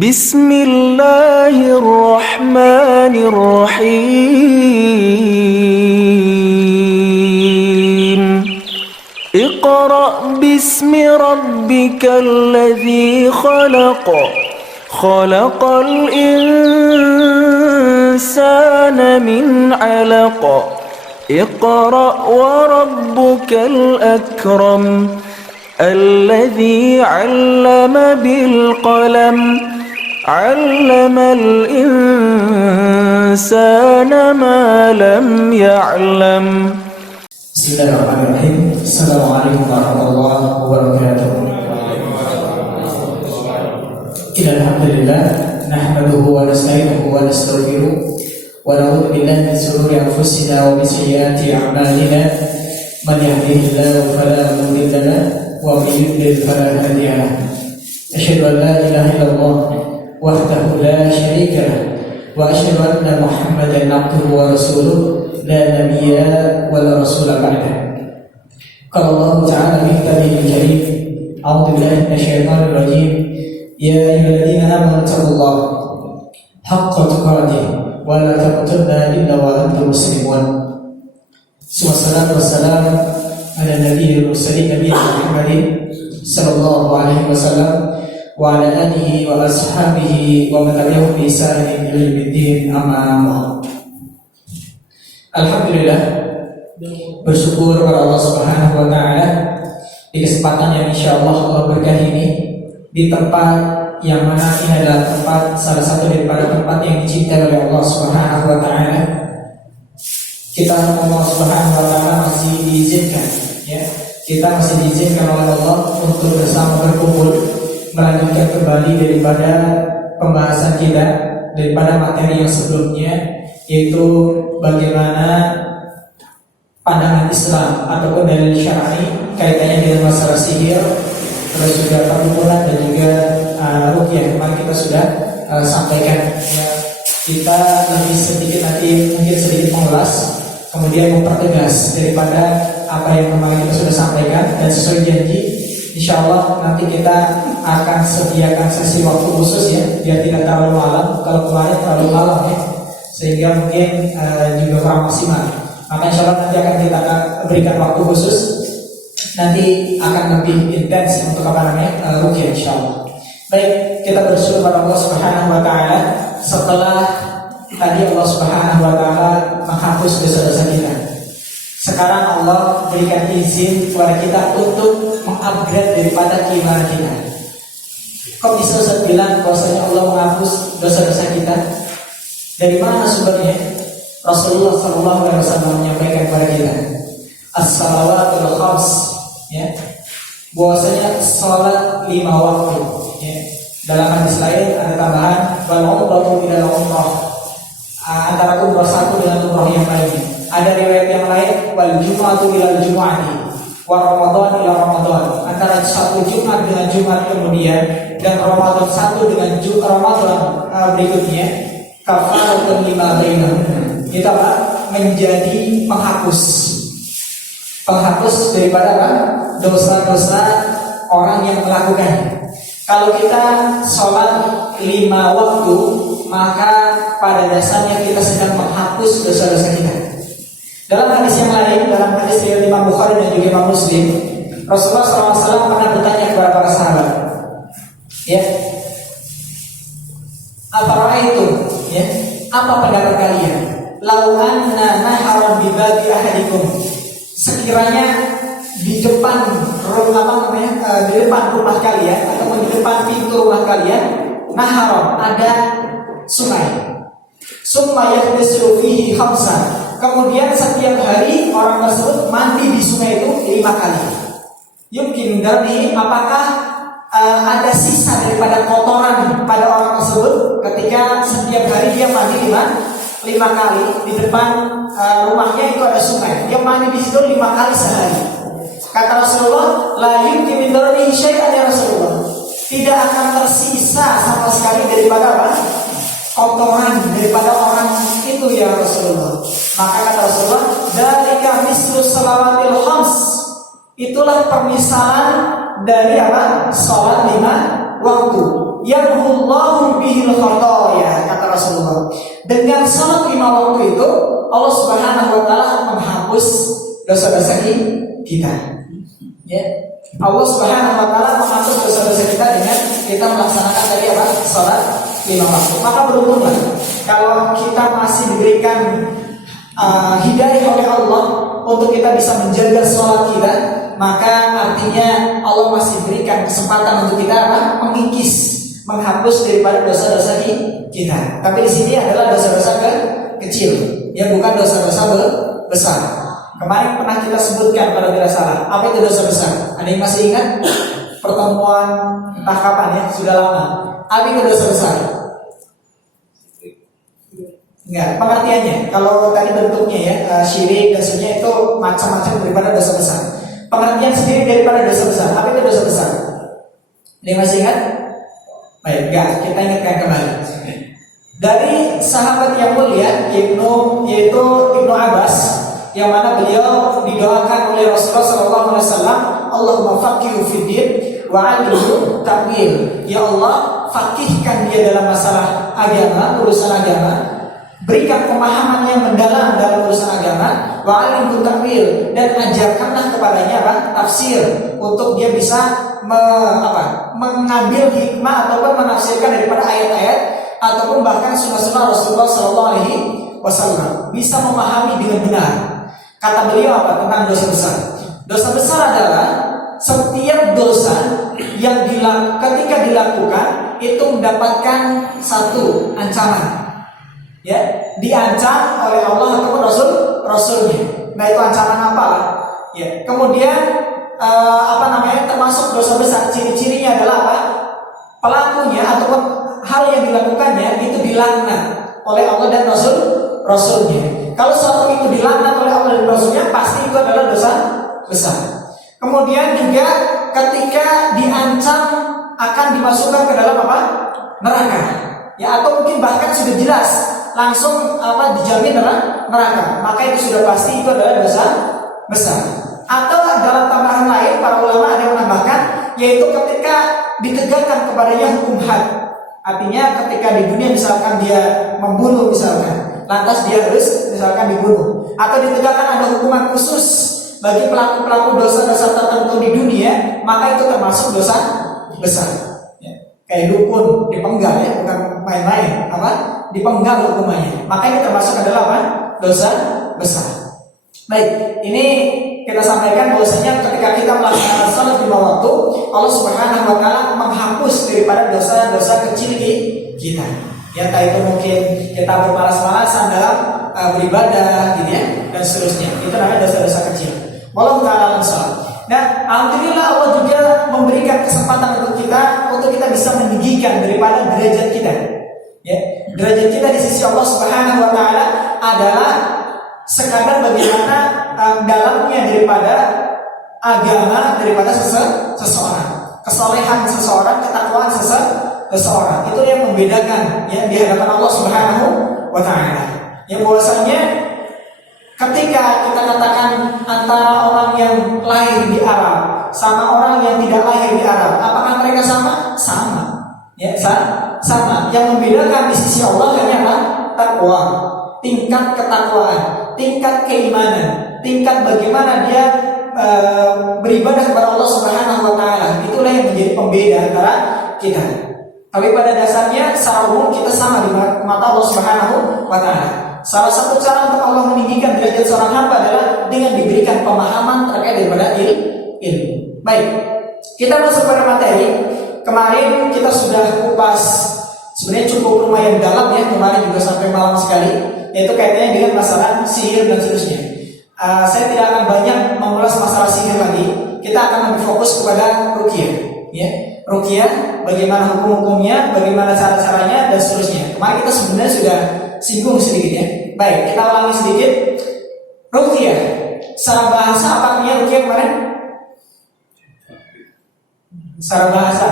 Bismillahirrahmanirrahim. Iqra' bismi rabbikal ladzi khalaq. Khalaqal insana min 'alaq. Iqra' wa rabbukal akram. Alladzi 'allama bil qalam. 'Allamal insana ma lam ya'lam. Bismillahirrahmanirrahim. Assalamualaikum warahmatullahi wabarakatuh. Alhamdulillah nahmaduhu wa nasta'inuhu wa nastaghfiruh wa na'udzu billahi min shururi anfusina wa min sayyiati a'malina. Man yahdihillahu fala mudilla lahu wa man yudlil fala hadiya lahu. Asyhadu an la ilaha illallah wahdahu la syarika lahu wa asyhadu anna Muhammadan abduhu wa rasuluh la nabiyya wa la rasula ba'da. Qala Allah ta'ala fi kitabihil karim, a'udzu billahi minasyaitonir rajim. Ya ayyuhalladzina amanu taqullaha haqqa tuqatih wa la tamutunna illa wa antum muslimun. Wassalatu wassalamu ala nabiyil mursalin nabiyina Muhammadin sallallahu alaihi wasallam wa ala alihi wa ashabihi wa man tabi'ahum bi ihsanin ila yaumiddin, amma ba'd. Alhamdulillah, bersyukur kepada Allah Subhanahu wa taala di kesempatan yang insyaallah Allah berkahi ini, di tempat yang mana ini adalah tempat salah satu daripada tempat yang dicintai oleh Allah Subhanahu wa taala. Kita Allah Subhanahu wa taala masih diizinkan, ya. Kita masih diizinkan oleh Allah untuk bersama berkumpul melanjutkan kembali daripada pembahasan kita daripada materi yang sebelumnya, yaitu bagaimana pandangan Islam ataupun dalil syar'i kaitannya dengan masalah sihir, terus juga perdukunan dan juga ruqyah. Kemarin kita sudah sampaikan, ya. Kita lebih sedikit nanti mungkin sedikit mengulas, kemudian mempertegas daripada apa yang kemarin kita sudah sampaikan, dan sesuai janji insyaallah nanti kita akan sediakan sesi waktu khusus, ya, biar tidak terlalu malam. Kalau kemarin terlalu malam, ya, sehingga mungkin juga kurang maksimal. Maka insyaallah nanti akan kita berikan waktu khusus, nanti akan lebih intens untuk ruqyah insyaallah. Baik, kita bersyukur kepada Allah Subhanahu wa taala setelah tadi Allah Subhanahu wa taala menghapus dosa-dosa kita. Sekarang Allah berikan izin kepada kita untuk mengupgrade daripada keimanan kita. Kok bisa Ustaz bilang bahwasanya Allah menghapus dosa-dosa kita? Dari mana sumbernya? Rasulullah SAW menyampaikan kepada kita as-salawatul khams, ya, bahwasanya salat 5 waktu, ya. Dalam hadis lain ada tambahan wal-umratu ila umrah, antara umrah satu dengan umrah yang lainnya. Ada riwayat yang lain wal jum'atu ila jum'ati wa ramadan ila ramadan, antara satu Jumat dengan Jumat kemudian, dan Ramadan satu dengan Ramadan berikutnya. Kafaratun lima bainahum, itu apa? Menjadi penghapus daripada apa? Dosa-dosa orang yang melakukannya. Kalau kita sholat 5 waktu, maka pada dasarnya kita sedang menghapus dosa-dosa kita. Dalam hadis yang lain, dalam hadis riwayat Imam Bukhari dan juga Imam Muslim, Rasulullah SAW pernah bertanya kepada para sahabat, ya, apa itu, ya, apa pendapat kalian? Lau anna naharan bi babi ahadikum, sekiranya di depan di depan rumah kalian atau di depan pintu rumah kalian, naharon, ada sungai, summa yaghtasilu fihi khamsan, kemudian setiap hari orang tersebut mandi di sungai itu 5 kali. Yumkin dari apakah ada sisa daripada kotoran pada orang tersebut ketika setiap hari dia mandi 5 kali di depan rumahnya itu ada sungai, dia mandi di situ 5 kali sehari. Kata Rasulullah, la yumkin min darrihi syai'an ya Rasulullah, tidak akan tersisa sama sekali daripada apa? Kotoran daripada orang itu ya Rasulullah. Maka kata Rasulullah, dzalika mislu salawatil khams, itulah permisalan dari apa? Salat 5 waktu. yamhullahu bihil khotoya, kata Rasulullah. Dengan salat 5 waktu itu Allah Subhanahu wa taala menghapus dosa-dosa kita. Ya. Allah Subhanahu wa taala menghapus dosa-dosa kita dengan kita melaksanakan tadi apa? Salat 5 waktu. Maka beruntunglah kalau kita masih diberikan hidayah oleh Allah untuk kita bisa menjaga sholat kita, maka artinya Allah masih berikan kesempatan untuk kita apa? Mengikis, menghapus daripada dosa-dosa kita. Tapi di sini adalah dosa-dosa kecil, ya, bukan dosa-dosa besar. Kemarin pernah kita sebutkan kalau tidak salah, apa itu dosa besar? Ada yang masih ingat? Pertemuan entah kapan ya, sudah lama. Apa itu dosa besar? Enggak, pengertiannya. Kalau tadi bentuknya ya, syirik dan sebagainya itu macam-macam daripada dosa besar. Pengertian sendiri daripada dosa besar. Apa itu dosa besar? Ini masih ingat? Baik, enggak, kita ingatkan kembali. Dari sahabat yang mulia yaitu Ibnu Abbas, yang mana beliau didoakan oleh Rasulullah SAW, Allahumma faqihu fiddin wa 'allimhu ta'wil. Ya Allah, fakihkan dia dalam masalah agama, urusan agama. Berikan pemahaman yang mendalam dalam urusan agama, wa 'allimhu ta'wil, dan ajarkanlah kepadanya apa? Tafsir, untuk dia bisa mengambil hikmah ataupun menafsirkan daripada ayat-ayat ataupun bahkan sunnah-sunnah Rasulullah SAW, bisa memahami dengan benar. Kata beliau apa tentang dosa besar? Dosa besar adalah setiap dosa yang ketika dilakukan itu mendapatkan satu ancaman. Ya, diancam oleh Allah ataupun Rasulnya. Nah, itu ancaman apa? Ya, kemudian termasuk dosa besar, ciri-cirinya adalah apa? Pelakunya ataupun hal yang dilakukannya itu dilaknat oleh Allah dan Rasulnya. Kalau sesuatu itu dilaknat oleh Allah dan Rasulnya, pasti itu adalah dosa besar. Kemudian juga ketika diancam akan dimasukkan ke dalam apa? Neraka. Ya, atau mungkin bahkan sudah jelas langsung dijamin neraka, maka itu sudah pasti itu adalah dosa besar. Atau dalam tambahan lain, para ulama ada yang menambahkan, yaitu ketika ditegakkan kepadanya hukum had. Artinya ketika di dunia misalkan dia membunuh misalkan, lantas dia harus misalkan dibunuh, atau ditegakkan ada hukuman khusus bagi pelaku-pelaku dosa-dosa tertentu di dunia, maka itu termasuk dosa besar. Ya. Kayak dukun dipenggal ya, bukan main-main, dipenggal hukumannya, maka ini termasuk adalah apa? Dosa besar. Baik, ini kita sampaikan bahwasanya ketika kita melaksanakan salat 5 waktu, Allah Subhanahu wa taala menghapus daripada dosa-dosa kecil kita. Ya, entah itu mungkin kita bermalas-malasan dalam beribadah gitu ya, dan seterusnya. Itu namanya dosa-dosa kecil. Wallahu ta'ala a'lam. Nah, alhamdulillah Allah juga memberikan kesempatan untuk kita bisa meninggikan daripada derajat kita. Ya, derajat kita di sisi Allah Subhanahu wa taala adalah sekadar bagaimana dalamnya daripada agama daripada seseorang, kesolehan seseorang, ketakwaan seseorang. Itu yang membedakan ya di hadapan Allah Subhanahu wa taala. Yang bahwasanya ketika kita katakan antara orang yang lahir di Arab sama orang yang tidak lahir di Arab, apakah mereka sama? Sama. Ya, sama. Yang membedakan di sisi Allah hanyalah takwa, tingkat ketakwaan, tingkat keimanan, tingkat bagaimana dia beribadah kepada Allah Subhanahu wa taala. Itulah yang menjadi pembeda antara kita. Tapi pada dasarnya secara umum kita sama di mata Allah Subhanahu wa taala. Salah satu cara untuk Allah meninggikan derajat seorang hamba adalah dengan diberikan pemahaman terkait daripada ilmu. Baik, kita masuk pada materi. Kemarin kita sudah kupas sebenarnya cukup lumayan dalam ya, kemarin juga sampai malam sekali, yaitu kaitannya dengan masalah sihir dan seterusnya. Saya tidak akan banyak mengulas masalah sihir lagi. Kita akan lebih fokus kepada ruqyah, ya. Ruqyah, bagaimana hukum-hukumnya, bagaimana cara-caranya dan seterusnya. Kemarin kita sebenarnya sudah singgung sedikit ya. Baik, kita ulangi sedikit. Ruqyah, secara bahasa apa artinya ruqyah kemarin? Secara bahasa.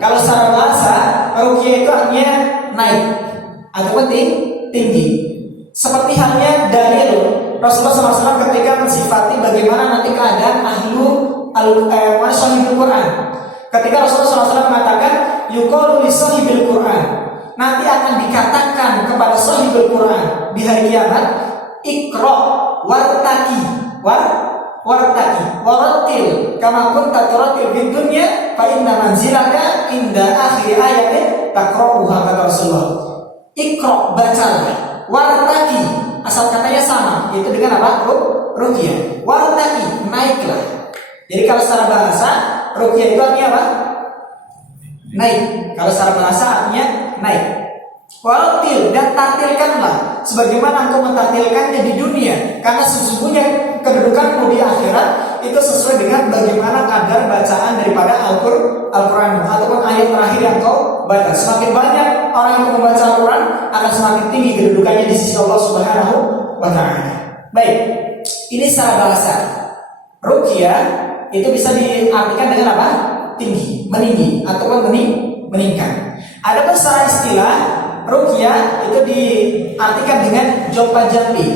Kalau secara bahasa, ruqyah itu artinya naik ataupun tinggi. Seperti halnya dalil Rasulullah SAW ketika mensifati bagaimana nanti keadaan sahibul Quran. Ketika Rasulullah SAW mengatakan yuqalu li sahibil Quran. Nanti akan dikatakan kepada sahibul Quran di hari kiamat, Iqra wartaqi warattil kama kunta turattil fid dunya fa inna manzilaka inda akhir ayatin taqra'uha, kata Rasulullah. Iqra, bacalah, wartaqi, asal katanya sama, yaitu dengan apa? Ruqyah. Wartaqi, naiklah. Jadi kalau secara bahasa ruqyah itu artinya apa? Naik. Kalau secara bahasa artinya naik. Warattil, dan tartilkanlah sebagaimana engkau mentartilkannya di dunia, karena sesungguhnya kedudukanmu di akhirat itu sesuai dengan bagaimana kadar bacaan daripada Al-Quran ataupun ayat terakhir yang kau baca. Semakin banyak orang yang membaca Al-Quran, akan semakin tinggi kedudukannya di sisi Allah Subhanahu wa Ta'ala. Baik, ini secara bahasa. Ruqyah itu bisa diartikan dengan apa? Tinggi, meninggi ataupun meningkat. Adapun secara istilah, ruqyah itu diartikan dengan jompa-jampi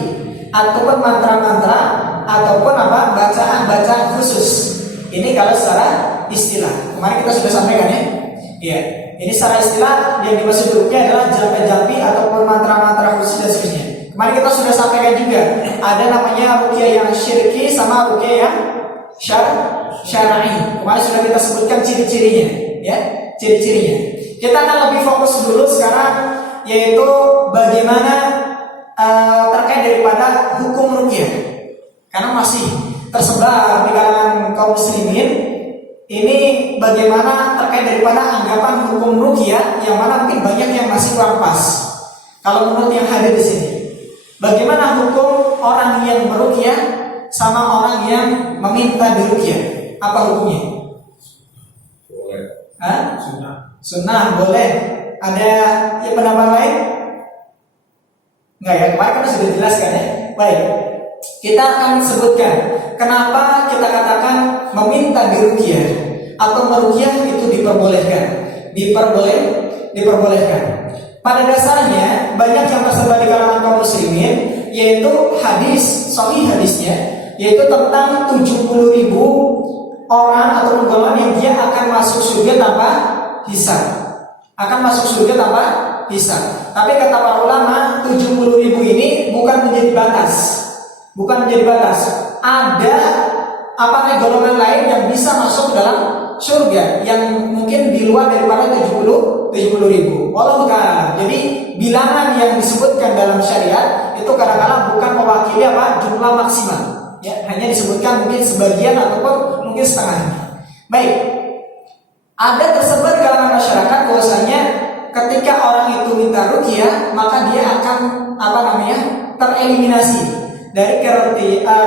ataupun mantra-mantra ataupun apa? Bacaan-bacaan khusus. Ini kalau secara istilah. Kemarin kita sudah sampaikan ya. Iya. Ini secara istilah yang dimaksud ruqyah adalah jompa-jampi ataupun mantra-mantra khusus dan seterusnya. Kemarin kita sudah sampaikan juga ada namanya ruqyah yang syirki sama ruqyah yang syar'i. Kemarin sudah kita sebutkan ciri-cirinya, ya, ciri-cirinya. Kita akan lebih fokus dulu sekarang, yaitu bagaimana terkait daripada hukum ruqyah. Karena masih tersebar di kalangan kaum muslimin, ini bagaimana terkait daripada anggapan hukum ruqyah yang mana mungkin banyak yang masih kurang pas. Kalau menurut yang hadir di sini, bagaimana hukum orang yang meruqyah sama orang yang meminta diruqyah? Apa hukumnya? Boleh. Sunnah boleh. Ada yang pendapat lain? Enggak ya, kemarin kan sudah dijelaskan ya. Baik, kita akan sebutkan kenapa kita katakan meminta diruqyah atau meruqyah itu diperbolehkan. Diperbolehkan. Pada dasarnya banyak yang tersebar di kalangan kaum muslimin, yaitu hadis, sahih hadisnya, yaitu tentang 70.000 orang atau golongan yang dia akan masuk surga tanpa hisab. Akan masuk surga tanpa hisab. Tapi kata para ulama, 70.000 ini bukan menjadi batas. Ada golongan lain yang bisa masuk ke dalam surga yang mungkin di luar daripada 70.000. Wallahu ta'ala. Jadi bilangan yang disebutkan dalam syariat itu kadang-kadang bukan mewakili jumlah maksimal. Ya, hanya disebutkan mungkin sebagian ataupun mungkin setengahnya. Baik. Ada tersebar kalangan masyarakat bahwasanya ketika orang itu minta ruqyah, maka dia akan tereliminasi dari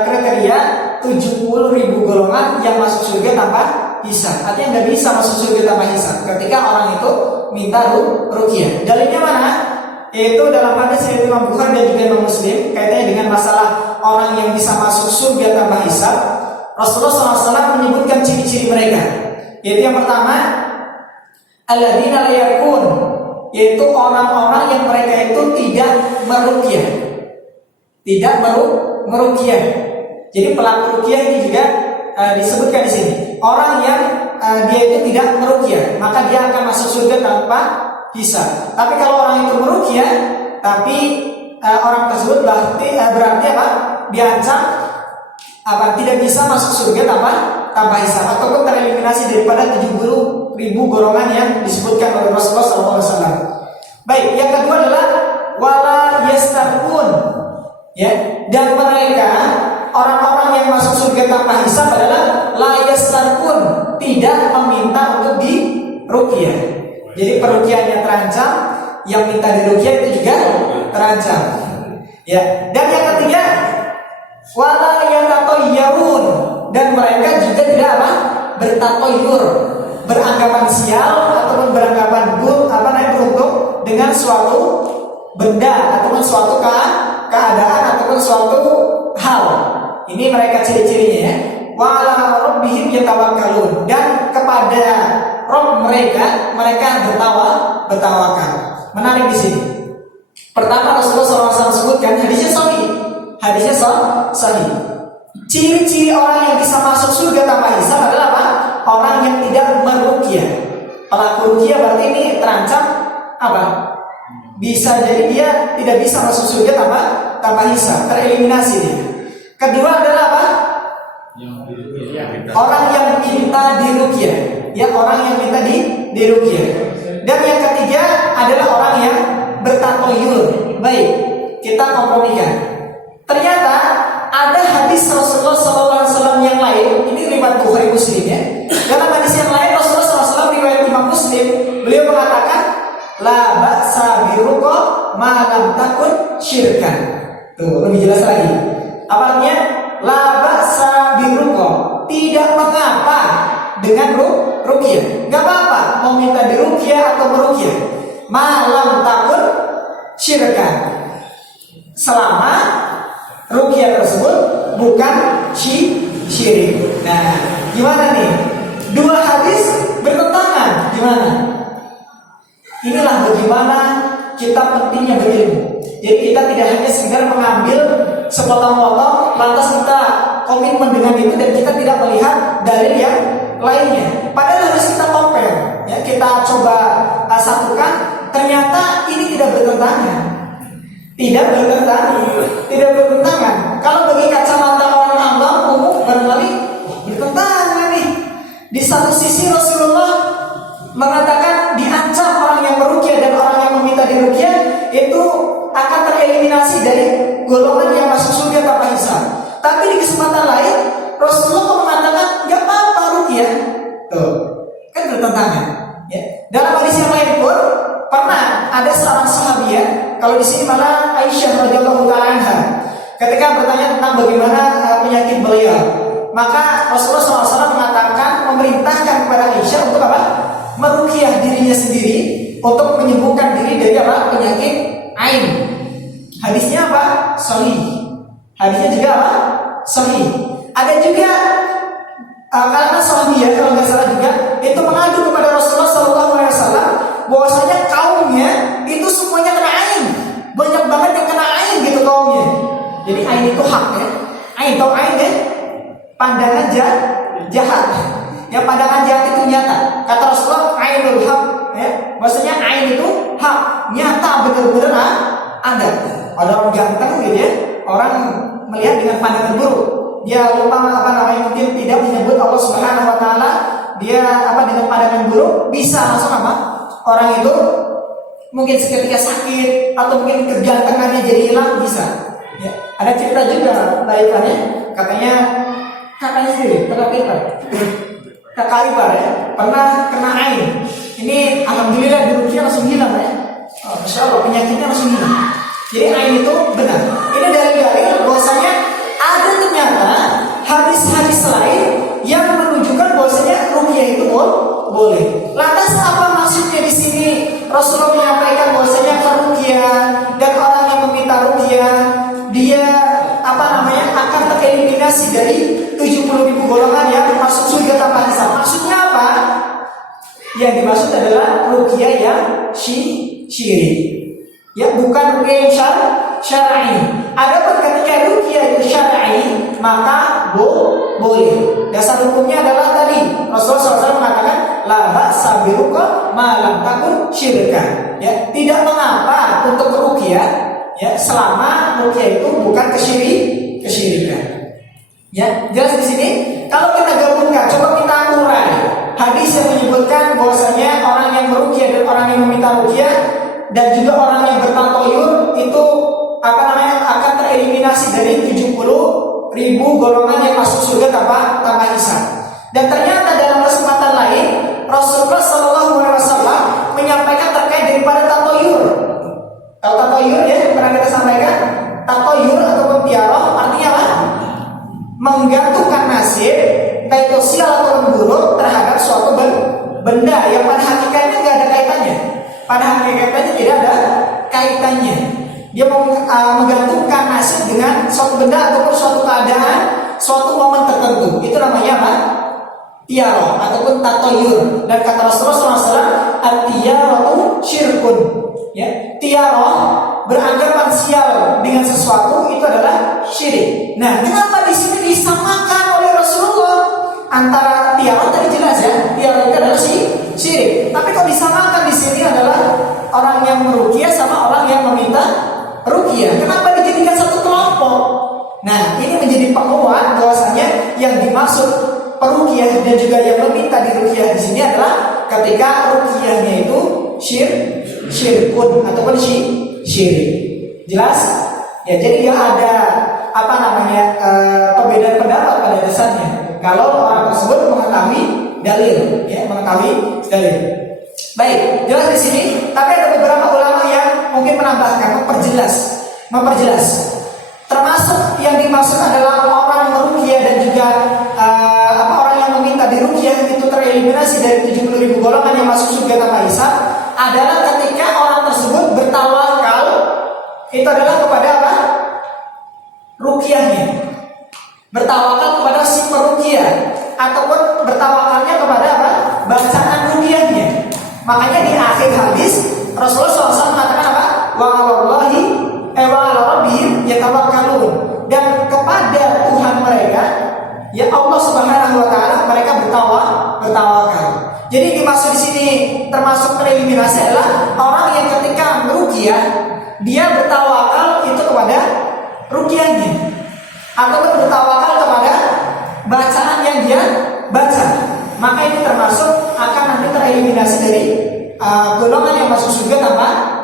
kriteria 70.000 golongan yang masuk surga tanpa hisab. Artinya nggak bisa masuk surga tanpa hisab ketika orang itu minta ruqyah. Dalilnya mana? Yaitu dalam hadis riwayat Imam Bukhari dan juga Imam Muslim kaitannya dengan masalah orang yang bisa masuk surga tanpa hisab. Rasulullah SAW menyebutkan ciri-ciri mereka, yaitu yang pertama, alladzina la yakun, yaitu orang-orang yang mereka itu tidak meruqyah. Jadi pelaku ruqyah ini juga disebutkan di sini. Orang yang dia itu tidak meruqyah, maka dia akan masuk surga tanpa hisab. Tapi kalau orang itu meruqyah, tapi orang tersebut berarti diancam tidak bisa masuk surga tanpa hisab ataupun tereliminasi daripada 70.000 golongan yang disebutkan oleh Rasulullah SAW. Baik, yang kedua adalah wala yastarqun, ya, dan mereka orang-orang yang masuk surga tanpa hisab adalah la yastarqun, tidak meminta untuk diruqyah. Jadi peruqyahnya terancam, yang minta diruqyah itu juga terancam. Ya, dan yang ketiga wala yatatayyarun, dan mereka juga tidak bertatoyur, beranggapan sial ataupun beranggapan beruntung dengan suatu benda ataupun suatu keadaan ataupun suatu hal. Ini mereka ciri-cirinya ya. Wa ala rabbihim yatawakkalun, dan kepada Rabb mereka bertawakal. Menarik di sini. Pertama Rasulullah SAW sebutkan hadisnya sahih. Ciri-ciri orang yang bisa masuk surga tanpa hisab adalah apa? Orang yang tidak meruqyah. pelaku ruqyah berarti ini terancam apa? Bisa jadi dia tidak bisa masuk surga tanpa hisab, tereliminasi dia. Kedua adalah apa? Orang yang minta diruqyah, ya orang yang minta diruqyah. Dan yang ketiga adalah orang yang bertatoyur. Baik, kita kompromikan. Ternyata ada hadis Rasulullah SAW yang lain. Ini riwayat Bukhari Muslim ya. Dalam hadis yang lain Rasulullah SAW riwayat Imam Muslim, beliau mengatakan la ba'sa biruqa ma lam takun syirkan. Tuh, lebih jelas lagi. Apa artinya? La ba'sa biruqa, tidak mengapa dengan ruqyah. Enggak apa-apa mau minta diruqyah atau meruqyah. Ma lam takun syirkan. Selama ruqyah tersebut bukan syirik. Nah, gimana nih? Dua hadis bertentangan, gimana? Inilah bagaimana kita pentingnya berilmu. Jadi kita tidak hanya sekedar mengambil sepotong-potong lantas kita komitmen dengan itu dan kita tidak melihat dalil yang lainnya. Padahal harus kita compare, ya kita coba satukan. Ternyata ini tidak bertentangan. Tidak bertentangan. Kalau bagi kacamata orang awam umum barangkali bertentangan nih. Di satu sisi Rasulullah mengatakan diancam orang yang meruqyah dan orang yang meminta diruqyah itu akan tereliminasi dari golongan yang masuk surga tanpa hisab. Tapi di kesempatan lain Rasulullah mengatakan nggak apa-apa ruqyah. Tuh, kan bertentangan. Ya. Dalam hadis yang lain pun pernah ada seorang sahabiah, kalau di sini malah Aisyah radhiyallahu taala anha, ketika bertanya tentang bagaimana penyakit beliau, maka Rasulullah SAW mengatakan memerintahkan kepada Aisyah untuk apa? Meruqyah dirinya sendiri untuk menyembuhkan diri dari apa? Penyakit ain. Hadisnya apa? Sahih. Hadisnya juga apa? Sahih. Ada juga karena sahabiah kalau nggak salah juga itu mengadu kepada Rasulullah SAW bahwasanya kaumnya itu semuanya kena ain, banyak banget yang kena ain gitu kaumnya. Jadi ain itu hak ya. Ain tau ain ya? Pandangan jahat. Ya pandangan jahat itu nyata. Kata Rasulullah ainul haq ya. Maksudnya ain itu hak, nyata benar-benar ada. Ada orang ganteng gitu ya. Orang melihat dengan pandangan buruk. Dia lupa apa namanya mungkin tidak menyebut Allah Subhanahu wa taala. Dia apa dengan pandangan buruk bisa langsung apa? Orang itu mungkin seketika sakit atau mungkin kegantengannya jadi hilang bisa. Ya. Ada cerita juga laifannya katanya kakaknya sendiri, kakak ipar ya, pernah kena ain. Ini alhamdulillah diruqyah langsung hilang ya. Masya Allah penyakitnya langsung hilang. Jadi ain itu benar. Ini dalil-dalil bahwasanya ada ternyata hadis-hadis lain yang menunjukkan bahwasanya ruqyah itu boleh. Lantas apa maksudnya di sini? Rasulullah menyampaikan bahwasanya ruqyah dan orang yang meminta ruqyah dia apa namanya akan tereliminasi dari 70.000 golongan yang masuk surga tanpa hisab. Maksudnya apa? Yang dimaksud adalah ruqyah yang syirik. Ya, bukan ruqyah yang syar'i. Adapun ketika ruqyah itu syar'i, maka boleh. Dasar hukumnya adalah tadi Rasulullah SAW mengatakan la ba'sa biruqa ma lam takun syirkan. Ya, tidak mengapa untuk ruqyah ya selama ruqyah itu bukan kesyirikan. Ya, jelas di sini. Kalau kita gabungkan, coba kita urai hadis yang menyebutkan bahwasanya orang yang meruqyah dan orang yang meminta ruqyah dan juga orang yang bertatoyur itu apa namanya akan tereliminasi dari 70.000 golongan yang masuk surga tanpa hisab. Dan ternyata dalam kesempatan lain Rasulullah SAW menyampaikan terkait daripada tatoyur. Tahu tatoyur ya? Pernah kita sampaikan tatoyur ataupun tiarah artinya apa? Menggantungkan nasib, entah itu sial atau buruk terhadap suatu benda yang pada hakikatnya nggak ada kaitannya. Pada hakikatnya tidak ada kaitannya. Dia menggantungkan nasib dengan suatu benda ataupun suatu keadaan, suatu momen tertentu. Itu namanya apa? Tiarah ataupun tatoyur. Dan kata Rasulullah SAW, at-tiyaratu syirkun. Ya, tiarah beranggapan sial dengan sesuatu itu adalah syirik. Nah, kenapa di sini disamakan oleh Rasulullah antara tiarah tadi jelas ya, tiarah itu adalah syirik. Tapi ruqyah? Kenapa dijadikan satu kelompok? Nah, ini menjadi penguat bahwasanya yang dimaksud peruqyah dan juga yang meminta diruqyah di sini adalah ketika ruqyahnya itu syirkun ataupun syirik. Jelas? Ya, jadi nggak ada perbedaan pendapat pada dasarnya. Kalau orang tersebut mengetahui dalil, ya, mengetahui dalil. Baik, jelas di sini. Tapi ada beberapa ulama yang mungkin menambahkan, memperjelas. Termasuk yang dimaksud adalah orang meruqyah dan juga orang yang meminta diruqyah itu tereliminasi dari 70.000 golongan yang masuk surga tanpa hisab adalah ketika orang tersebut bertawakal itu adalah kepada apa? Ruqyahnya. Bertawakal kepada si peruqyah ataupun bertawakalnya kepada apa? Bacaan ruqyahnya. Makanya di akhir hadis Rasulullah SAW mengatakan apa? Wa 'ala rabbihim yatawakkalun. Dan kepada Tuhan mereka, ya Allah Subhanahu wa taala, mereka bertawakal. Jadi dimaksud di sini termasuk tereliminasi adalah orang yang ketika meruqyah dia bertawakal itu kepada ruqyahnya ataupun bertawakal kepada bacaan yang dia baca. Maka ini termasuk akan nanti tereliminasi dari golongan yang masuk surga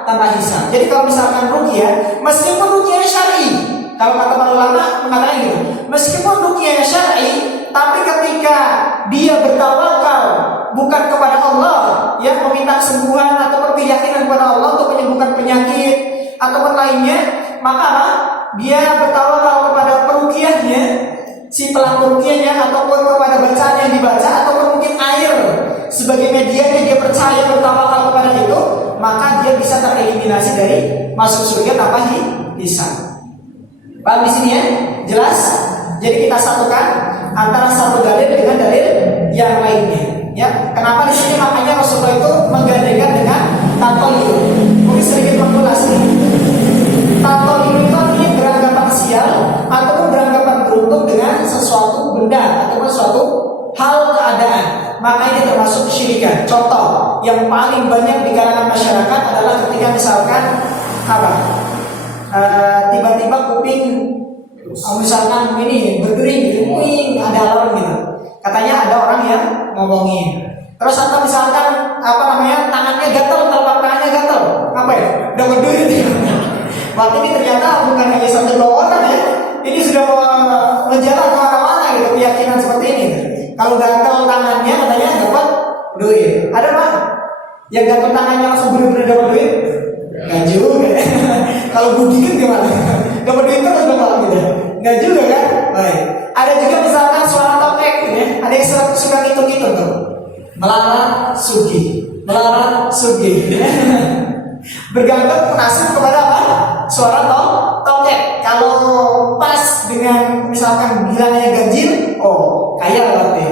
tanpa hisab. Jadi kalau misalkan ruqyah, meskipun ruqyah syar'i, kalau kata para ulama mengatakan gitu, meskipun ruqyah syar'i, tapi ketika dia bertawakal bukan kepada Allah, ya, meminta kesembuhan ataupun keyakinan kepada Allah untuk menyembuhkan penyakit ataupun lainnya, maka dia bertawakal kepada peruqyahnya, si pelaku ruqyahnya, ataupun kepada bacaan yang dibaca, ataupun mungkin air sebagai medianya dia percaya bertawakal kepada itu, maka dia bisa tereliminasi dari masuk surga tanpa hisab. Paham di sini ya? Jelas? Jadi kita satukan antara satu dalil dengan dalil yang lainnya. Ya, kenapa di sini makanya Rasulullah itu menggandengkan dengan tatoyur. Mungkin sedikit mengulas nih. Tatoyur itu artinya beranggapan sial ataupun beranggapan beruntung dengan sesuatu benda ataupun suatu hal keadaan. Maka ini termasuk kesyirikan. Contoh yang paling banyak di kalangan masyarakat adalah ketika misalkan tiba-tiba kuping misalkan ini berdering, ada alarm gitu. Katanya ada orang yang ngomongin. Terus atau misalkan tangannya gatel, telapak tangannya gatel. Apa ya? Dapat duit. Waktu ini ternyata bukan hanya satu dua orang ya. Ini sudah menjalan kemana-mana gitu keyakinan seperti ini. Kalau gatel tangannya katanya dapat duit. Ada Pak? Yang gatel tangannya langsung bener-bener dapat duit? Nggak juga. Kalau budikan gimana? Dapat duit terus Bapak gitu. Nggak juga kan? Baik. Ada juga misalkan suara topeng gitu ya. Ada yang suka ngitung-ngitung tuh. Melarat sugi. Bergantung nasib kepada apa? Suara topeng. Kalau pas dengan misalkan bilangnya ganjil, oh kaya berarti.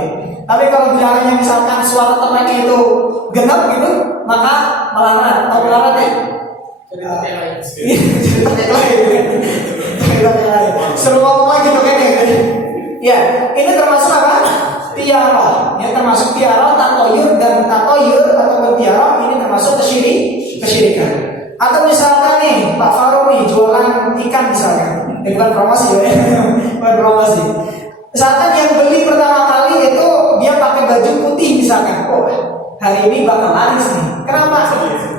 Tapi kalau bilangnya misalkan suara topeng itu genap gitu, maka melarat. Tahu melarat ya? Seru ngomong lagi tuh kayaknya. Ya, ini termasuk apa? Tiara. Ya, termasuk tiara, tatoyur dan tatoyur ataupun tiara ini termasuk kesyirikan. Atau misalkan nih Pak Faruk nih jualan ikan misalkan. Bukan promosi ya. Bukan promosi. Misalkan yang beli pertama kali itu dia pakai baju putih misalkan. Oh, hari ini bakal laris nih. Kenapa?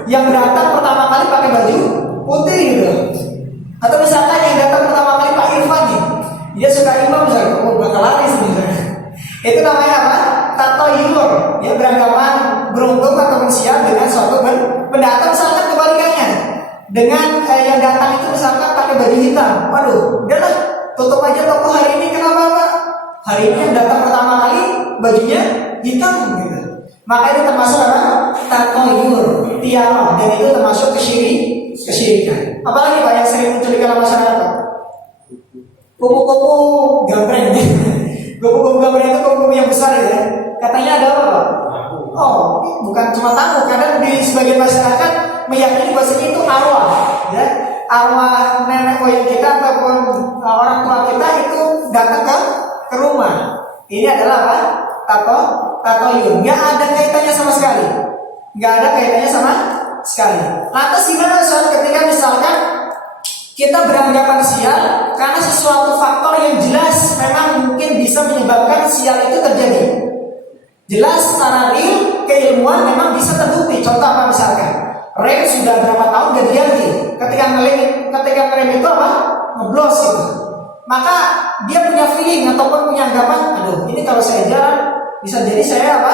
Yang datang pertama kali pakai baju putih gitu. Atau misalkan yang datang pertama kali Pak Irfan nih, dia suka imam misalkan. Oh, bakal laris misalkan. Itu namanya apa? Tatoyur. Ya, beranggapan beruntung atau sial dengan suatu benda. Atau misalkan kebalikannya, dengan yang datang itu misalkan pakai baju hitam. Waduh, udahlah tutup aja toko hari ini. Kenapa Pak? Hari ini yang datang pertama kali bajunya hitam gitu. Maka itu termasuk apa? Tatoyur, tiara, dan itu termasuk kesyirikan. Apalagi Pak yang sering muncul di kalangan masyarakat? Kupu-kupu gambreng. Kupu-kupu gambreng itu kupu-kupu yang besar ya. Katanya ada apa Pak? Oh, bukan cuma tamu. Kadang di sebagian masyarakat meyakini bahwasanya itu arwah, ya. Arwah nenek moyang kita ataupun orang tua kita itu datang ke rumah. Ini adalah apa? Tatoyur. Nggak ada kaitannya sama sekali. Nggak ada kaitannya sama sekali. Lantas gimana soal ketika misalkan Kita beranggapan sial karena sesuatu faktor yang jelas memang mungkin bisa menyebabkan sial itu terjadi. Jelas secara real keilmuan memang bisa terbukti. Contoh apa misalkan? Rem sudah berapa tahun gak diganti. Ketika rem itu apa? Ngeblos gitu. Maka dia punya feeling ataupun punya anggapan, aduh ini kalau saya jalan bisa jadi saya apa?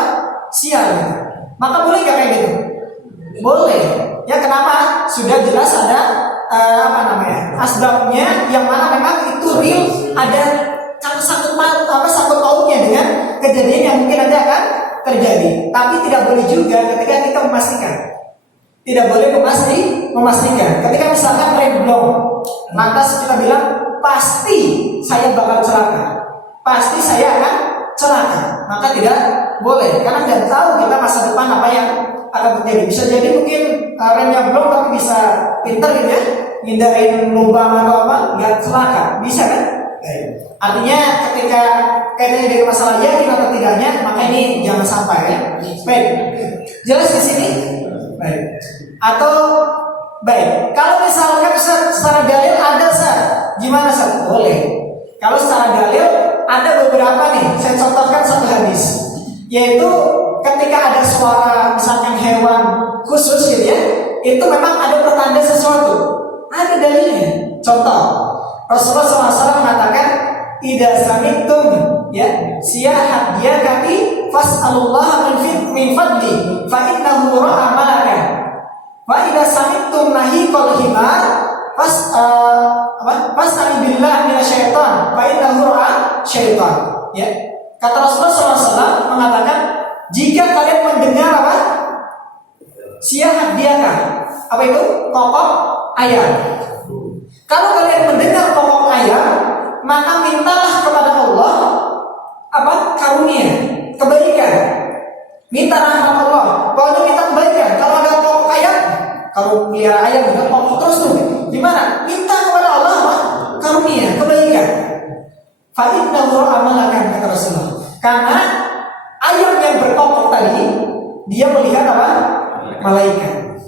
Sial gitu. Maka boleh gak kayak gitu? Boleh. Ya kenapa? Sudah jelas ada asbabnya yang mana memang itu real, ada sangkut pautnya dengan kejadian yang mungkin nanti akan terjadi. Tapi tidak boleh juga ketika kita memastikan. Tidak boleh memastikan. Ketika misalkan rem blong, lantas kita bilang pasti saya bakal celaka, pasti saya akan celaka. Maka tidak boleh, karena tidak tahu kita masa depan apa yang akan terjadi. Bisa jadi mungkin remnya blong tapi bisa pinter gitu ya, hindarin lubang atau apa, nggak celaka, bisa kan? Artinya ketika kaitannya dari masalah yakin atau tidaknya, maka ini jangan sampai ya. Baik, jelas di sini. Baik. Atau baik, kalau misalkan secara dalil ada gimana boleh. Kalau secara dalil ada beberapa nih, saya contohkan satu hadis, yaitu ketika ada suara misalkan hewan khusus gitu ya, itu memang ada pertanda sesuatu, ada dalilnya. Contoh, Rasulullah SAW mengatakan, "Idza sami'tum ya siyahat diyakati fas'alullah min fadli fa innahu ra'a malakan. Wa idza sami'tum nahiqal himar fas'al billahi minasyaitan fa innahu ra'a syaitan." Ya. Kata Rasulullah SAW mengatakan, jika kalian mendengar apa? Siyahat diyaka. Apa itu? Kokok ayam. Kalau kalian mendengar kokok ayam, maka mintalah kepada Allah apa? Karunia, kebaikan. Minta rahmat Allah. Pokoknya minta kebaikan. Kalau ada kokok ayam, kalau pelihara ayam juga kokok terus tuh. Gimana? Minta kepada Allah apa? Karunia, kebaikan. Fa innahu amalakan, kata Rasulullah. Karena ayam yang berkokok tadi, dia melihat apa? Malaikat.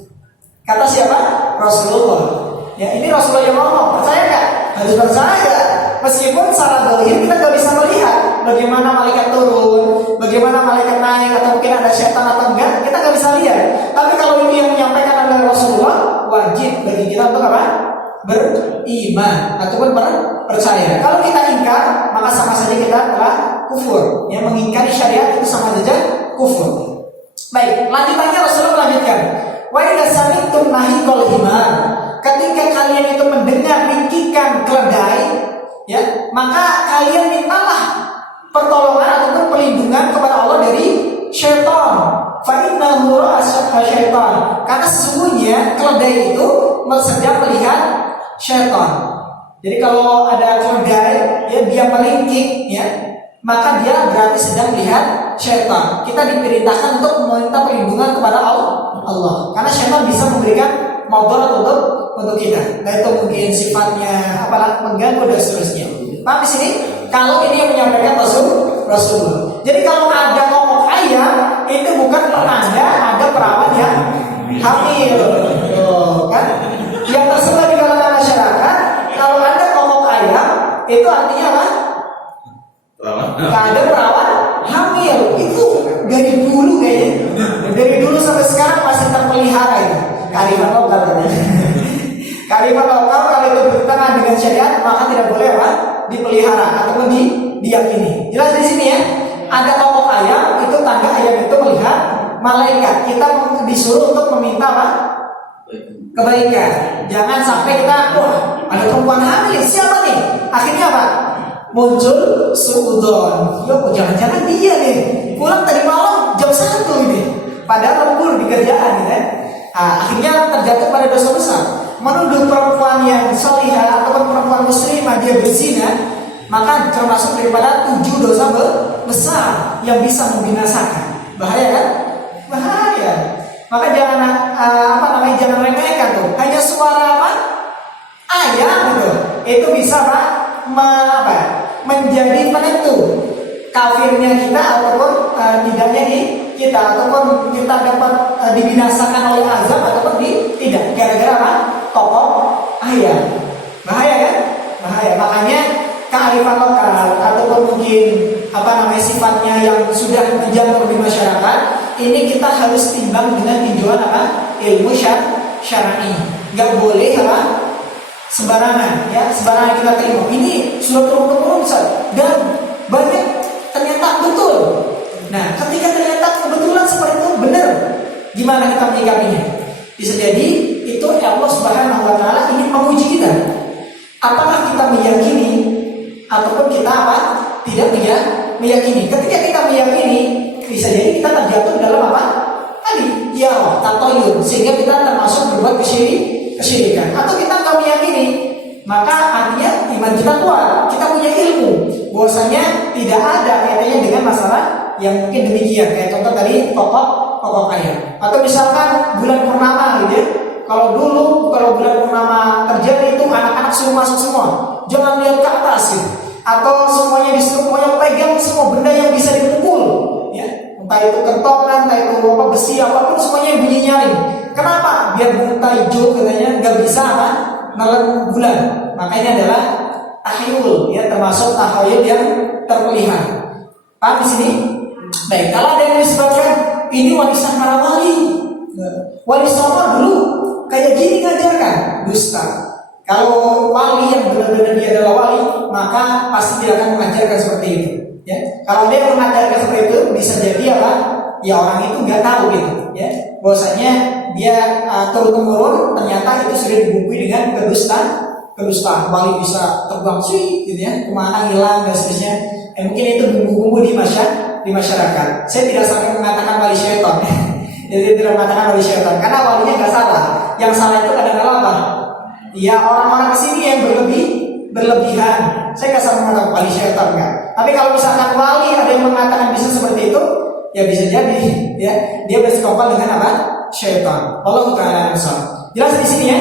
Kata siapa? Rasulullah. Ya, ini Rasulullah yang ngomong. Percaya nggak? Harus percaya. Meskipun secara zahir kita nggak bisa melihat bagaimana malaikat turun, bagaimana malaikat naik, atau mungkin ada setan atau enggak, kita nggak bisa lihat. Tapi kalau ini yang menyampaikan adalah Rasulullah, wajib bagi kita untuk apa? Beriman ataupun percaya. Kalau kita ingkar, maka sama saja kita telah kufur. Yang mengingkari syariat itu sama saja kufur. Baik, lanjutannya Rasulullah melanjutkan, wa idza sami'tum nahiqal himar. Ketika kalian itu mendengar ringkikan keledai, ya, maka kalian mintalah pertolongan ataupun perlindungan kepada Allah dari syaitan. Fa innahu syaitan. Karena sesungguhnya keledai itu sedang melihat syaitan. Jadi kalau ada keledai, ya, dia meringkik, ya, maka dia berarti sedang melihat syaitan. Kita diperintahkan untuk meminta perlindungan kepada Allah. Karena syaitan bisa memberikan maudharat untuk kita. Nah, itu mungkin sifatnya apalah mengganggu dan seterusnya. Paham di sini? Kalau ini yang menyampaikan Rasulullah. Jadi kalau ada kokok ayam, itu bukan pertanda ada perawan yang hamil. Kan? Yang tersebar di kalangan masyarakat, kalau ada kokok ayam, itu artinya apa? Ada perawan hamil. Itu dari dulu kayaknya. Dari dulu sampai sekarang masih terpelihara itu. Kalimat lokal. Kalimat lokal kalau itu bertentangan dengan syariat, maka tidak boleh apa? Dipelihara ataupun diyakini. Jelas di sini ya. Ada kokok ayam, itu tanda ayam itu melihat malaikat. Kita disuruh untuk meminta apa? Kebaikan. Jangan sampai kita, wah, ada perempuan hamil, siapa nih? Akhirnya apa? Muncul suudon. Yo, jangan-jangan dia nih. Pulang tadi malam jam 1 ini. Padahal lembur di kerjaan gitu ya. Nah, akhirnya terjatuh pada dosa besar. Menuduh perempuan yang salihah ataupun perempuan muslimah dia berzina, maka termasuk daripada 7 dosa besar yang bisa membinasakan. Bahaya kan? Bahaya. Maka jangan jangan remehkan tuh. Hanya suara apa? Ayam gitu. Itu bisa menjadi penentu kafirnya kita ataupun tidaknya kita, ataupun kita dapat dibinasakan oleh azab ataupun tidak, gara-gara apa? Kokok ayam. makanya kearifan lokal ataupun mungkin sifatnya yang sudah menjamur di masyarakat, ini kita harus timbang dengan tinjauan ilmu syar'i. Nggak boleh sembarangan, ya, sembarangan kita terima. Ini sudah turun-temurun dan banyak ternyata betul. Nah, ketika ternyata kebetulan seperti itu benar, gimana kita menyikapinya? Bisa jadi itu Allah Subhanahu wa taala ingin menguji kita. Apakah kita meyakini ataupun kita tidak meyakini. Ketika kita meyakini, bisa jadi kita terjatuh dalam tatoyun, sehingga kita termasuk berbuat kesyirikan. Atau kita nggak meyakini, maka artinya iman kita kuat, kita punya ilmu bahwasanya tidak ada kaitannya dengan masalah yang mungkin demikian. Kayak contoh tadi pokok ayat. Atau misalkan bulan purnama gitu ya. Kalau bulan purnama terjadi itu anak-anak suruh masuk semua, jangan lihat ke atas gitu. Atau semuanya disuruh pegang semua benda yang bisa dipukul, ya. Entah itu kentongan, entah itu besi, apapun semuanya yang bunyi nyaring. Kenapa? Biar buta hijau katanya nggak bisa nelen bulan. Makanya adalah tahyul, ya, termasuk tahyul yang terpelihara. Paham di sini? Baik, kalau ada yang disebutkan ini warisan para wali, wali songo dulu kayak gini ngajarkan, dusta. Kalau wali yang benar-benar dia adalah wali, maka pasti dia akan mengajarkan seperti itu. Ya, kalau dia mengajarkan seperti itu, bisa jadi ya orang itu nggak tahu gitu. Ya, bahwasanya dia turun temurun ternyata itu sudah dibungkui dengan kedustaan. Wali bisa terbang sih, gitu ya, kemana hilang dan seterusnya. Mungkin itu bumbu-bumbu di masyarakat. Saya tidak sampai mengatakan wali syaitan. Jadi tidak mengatakan wali syaitan, karena walinya nggak salah. Yang salah itu adalah apa? Ya, orang-orang kesini yang berlebihan. Saya nggak sampai mengatakan wali syaitan, kan. Tapi kalau misalkan wali ada yang mengatakan bisa seperti itu, ya bisa jadi, ya, dia bersekongkol dengan syaitan. Allah Ta'ala Rasul. Jelas di sini ya.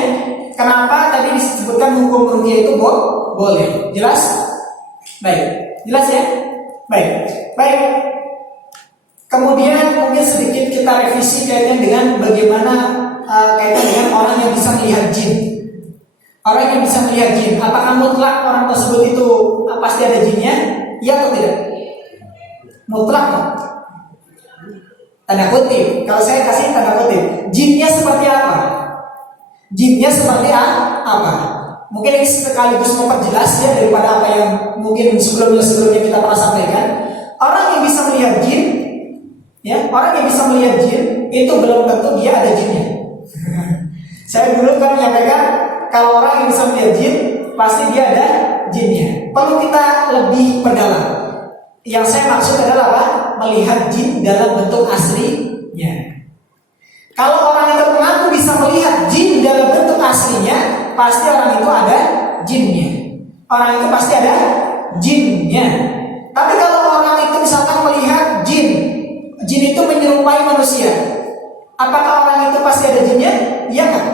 Kenapa tadi disebutkan hukum ruqyah itu boleh? Jelas? Baik. Jelas ya? Baik. Kemudian mungkin sedikit kita revisi kaitan dengan bagaimana kaitan dengan orang yang bisa melihat jin. Orang yang bisa melihat jin, apakah mutlak orang tersebut itu pasti ada jinnya? Ya atau tidak? Mutlak? Tanda kutip. Kalau saya kasih tanda kutip, jinnya seperti apa? Jinnya seperti apa? Mungkin ini sekaligus memperjelas ya daripada apa yang mungkin sebelumnya kita pernah sampaikan. Orang yang bisa melihat jin, ya, orang yang bisa melihat jin itu belum tentu dia ada jinnya. Saya dulu kan menyampaikan kalau orang yang bisa melihat jin pasti dia ada jinnya. Perlu kita lebih perdalam. Yang saya maksud adalah melihat jin dalam bentuk aslinya. Kalau orang itu mengaku bisa melihat jin dalam bentuk aslinya, pasti orang itu ada jinnya. Orang itu pasti ada jinnya. Tapi kalau orang itu misalkan melihat jin itu menyerupai manusia, apakah orang itu pasti ada jinnya? Iya kan?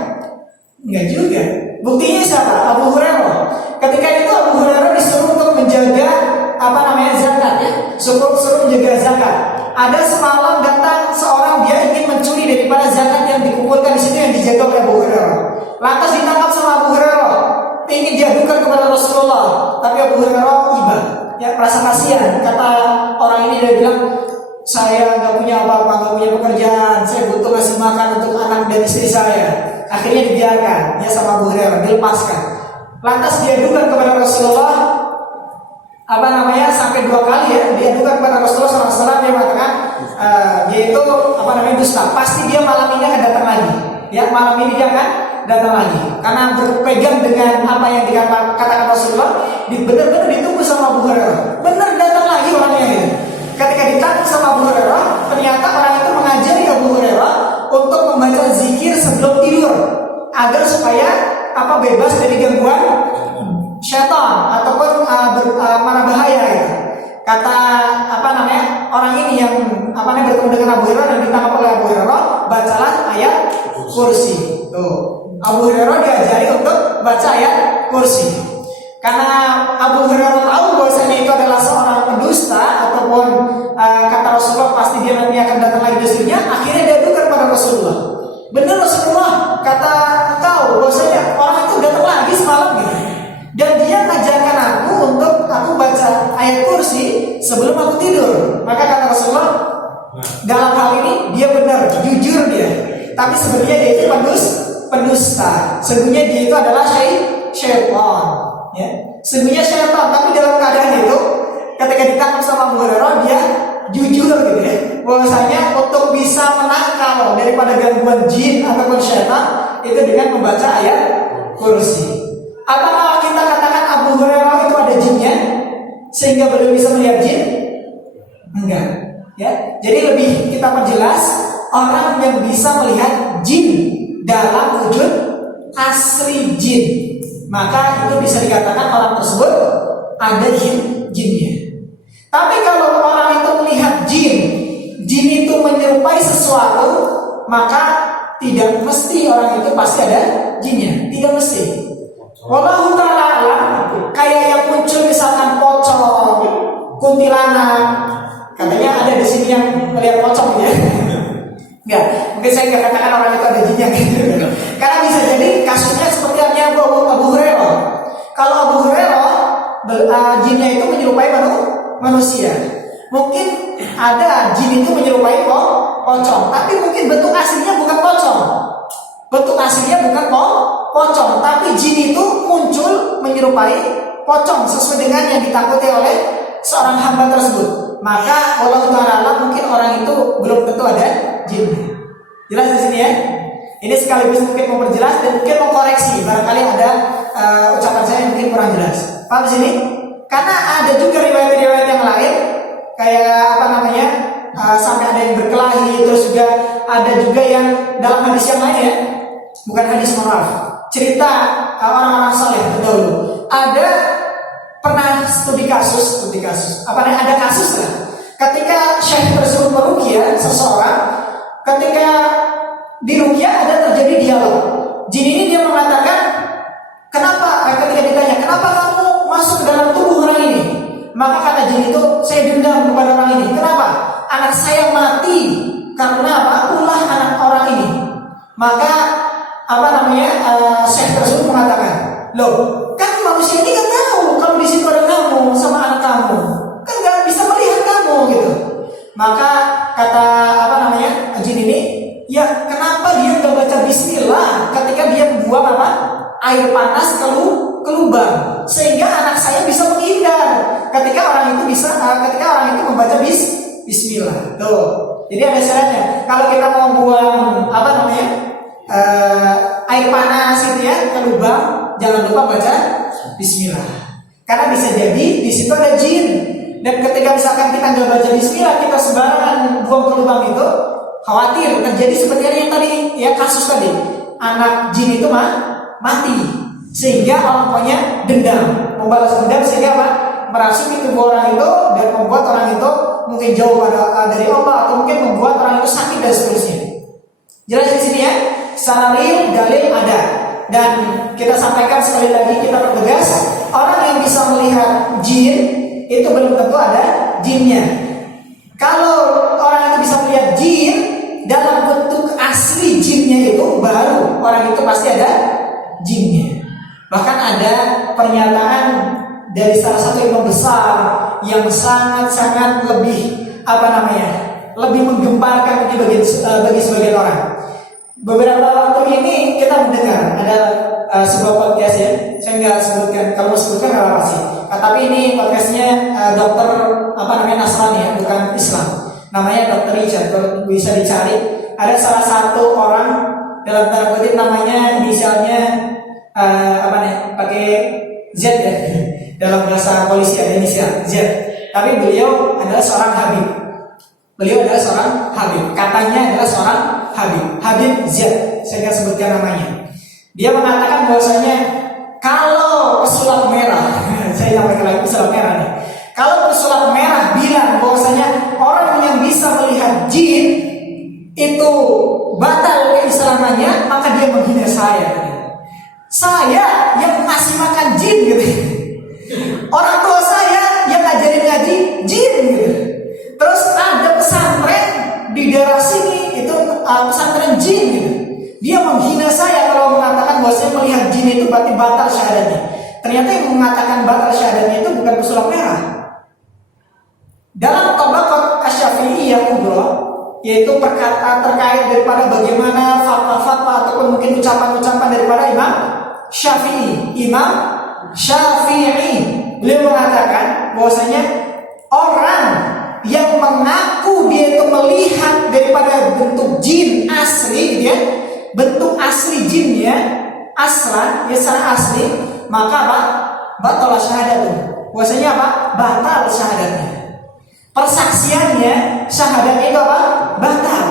Enggak juga. Buktinya siapa? Abu Hurairah. Ketika itu Abu Hurairah disuruh untuk menjaga zakat, ya, suruh menjaga zakat. Ada semalam datang seorang, dia ingin mencuri daripada zakat yang dikumpulkan di situ yang dijaga oleh Abu Hurairah. Lantas ditangkap sama Abu Hurairah, ingin diadukan kepada Rasulullah, tapi Abu Hurairah iba, ya, rasa kasihan. Kata orang ini, dia bilang, saya nggak punya apa-apa, nggak punya pekerjaan, saya butuh ngasih makan untuk anak dan istri saya. Akhirnya dibiarkan, ya, sama Abu Hurairah, dilepaskan. Lantas diadukan kepada Rasulullah, sampai 2 kali, ya, diadukan kepada Rasulullah SAW. Dia mengatakan yaitu dusta. Pasti dia malam ini akan datang lagi, ya, malam ini dia akan datang lagi karena berpegang dengan apa yang dikatakan Rasulullah. Benar-benar ditunggu sama Abu Hurairah, benar datang lagi orangnya itu. Ketika ditangkap sama Abu Hurairah, ternyata orang itu mengajari Abu Hurairah untuk membaca zikir sebelum tidur agar supaya bebas dari gangguan syaitan ataupun mana bahaya gitu. Kata orang ini yang bertemu dengan Abu Hurairah dan ditangkap oleh Abu Hurairah, bacalah ayat kursi. Tuh, Abu Hurairah diajari untuk baca ayat kursi. Karena Abu Hurairah tahu bahwasanya itu adalah seorang pendusta ataupun kata Rasulullah pasti dia nanti akan datang lagi istrinya, akhirnya diadukan pada Rasulullah. Benar Rasulullah, kata tahu bahwasanya orang itu datang lagi semalam gitu. Dan dia mengajarkan aku untuk aku baca ayat kursi sebelum aku tidur. Maka kata Rasulullah, dalam hal ini dia benar, jujur dia. Tapi sebenarnya dia itu pendusta. Sebenarnya dia itu adalah syaitan. Ya. Sebenarnya syaitan, tapi dalam keadaan itu ketika ditangkap sama Abu Hurairah dia jujur gitu ya. Bahwasanya untuk bisa menangkal daripada gangguan jin ataupun syaitan itu dengan membaca ayat kursi. Apakah kita katakan Abu Hurairah itu ada jinnya sehingga belum bisa melihat jin? Enggak, ya. Jadi lebih kita perjelas orang yang bisa melihat jin dalam wujud asli jin, maka itu bisa dikatakan orang tersebut ada jinnya. Tapi kalau orang itu melihat jin itu menyerupai sesuatu, maka tidak mesti orang itu pasti ada jinnya, tidak mesti. Wallahu ta'ala alam, kayak yang muncul misalkan pocong, kuntilanak, katanya ada di sini yang melihat pocong ya. Enggak, mungkin saya nggak katakan orang itu ada jinnya gitu. Karena bisa jadi kasusnya seperti halnya Abu Hurairah. Kalau Abu Hurairah jinnya itu menyerupai manusia. Mungkin ada jin itu menyerupai pocong, tapi mungkin bentuk aslinya bukan pocong. Bentuk aslinya bukan pocong, tapi jin itu muncul menyerupai pocong sesuai dengan yang ditakuti oleh seorang hamba tersebut. Maka Allah Ta'ala mungkin orang itu belum tentu ada jin. Jelas di sini ya. Ini sekaligus mungkin memperjelas dan mungkin mengkoreksi barangkali ada ucapan saya yang mungkin kurang jelas. Paham di sini? Karena ada juga riwayat-riwayat yang lain kayak sampai ada yang berkelahi, terus juga ada juga yang dalam hadis yang lain ya, bukan hadis, maaf, cerita orang-orang saleh terdahulu. Ada pernah studi kasus, ada kasus lah, ketika syekh tersebut meruqyah seseorang, ketika diruqyah ada terjadi dialog. Jin ini dia mengatakan, ketika ditanya, kenapa kamu masuk ke dalam tubuh orang ini? Maka kata jin itu, saya dendam kepada orang ini. Kenapa? Anak saya mati karena ulah anak orang ini. Maka syekh tersebut mengatakan, loh, kan manusia ini kan tahu kalau di situ ada kamu sama anak kamu, kan nggak bisa melihat kamu gitu. Maka kata jin ini, ya kenapa dia nggak baca Bismillah ketika dia membuang air panas ke lubang sehingga anak saya bisa menghindar ketika orang itu membaca Bismillah. Tuh. Jadi ada syaratnya. Kalau kita mau buang air panas itu ya ke lubang, jangan lupa baca Bismillah. Karena bisa jadi di situ ada jin. Dan ketika misalkan kita nggak baca Bismillah, kita sembarangan buang ke lubang itu, khawatir terjadi seperti yang tadi ya, kasus tadi. Anak jin itu mati, sehingga orang tuanya dendam, membalas dendam sehingga merasuki tubuh orang itu dan membuat orang itu mungkin jauh dari Allah atau mungkin membuat orang itu sakit dan seterusnya. Jelas di sini ya, secara real dalil ada. Dan kita sampaikan sekali lagi, kita pertegas, orang yang bisa melihat jin itu belum tentu ada jinnya. Kalau orang itu bisa melihat jin dalam bentuk asli jinnya itu, baru orang itu pasti ada jinnya. Bahkan ada pernyataan dari salah satu imam besar yang sangat-sangat lebih lebih menggemparkan bagi sebagian orang. Beberapa waktu ini kita mendengar ada sebuah podcast ya, saya nggak sebutkan, kalau mau sebutkan nggak apa sih. Tapi ini podcastnya dokter Nasrani ya, bukan Islam. Namanya Dr. Richard, kalau bisa dicari. Ada salah satu orang dalam tanda kutip namanya inisialnya pakai Z ya. Dalam bahasa polisi ada inisial Z. Tapi beliau adalah seorang Habib. Katanya adalah seorang Habib Z. Saya nggak sebutkan namanya. Dia mengatakan bahwasanya kalau pesulap merah, saya namakan lagi pesulap merah nih. Kalau pesulap merah bilang bahwasanya orang yang bisa melihat jin itu batal keislamannya, maka dia menghina saya. Saya yang ngasih makan jin gitu. Orang tua saya yang ngajarin ngaji jin gitu. Terus ada pesantren di daerah sini itu pesantren jin gitu. Dia menghina saya kalau mengatakan bahwa saya melihat jin itu berarti batal syahadatnya. Ternyata yang mengatakan batal syahadatnya itu bukan pesulap merah. Dalam Tabaqat Asy-Syafi'iyah Kubra, yaitu perkataan terkait daripada bagaimana fatwa-fatwa ataupun mungkin ucapan-ucapan daripada Imam Syafi'i. Imam Syafi'i beliau mengatakan bahwasanya orang yang mengaku dia itu melihat daripada bentuk jin asli, gitu ya, bentuk asli jinnya aslan, ya secara asli, maka apa? Batal syahadat. Bahwasanya apa? Batal syahadatnya. Persaksiannya, syahadatnya itu apa? Batal.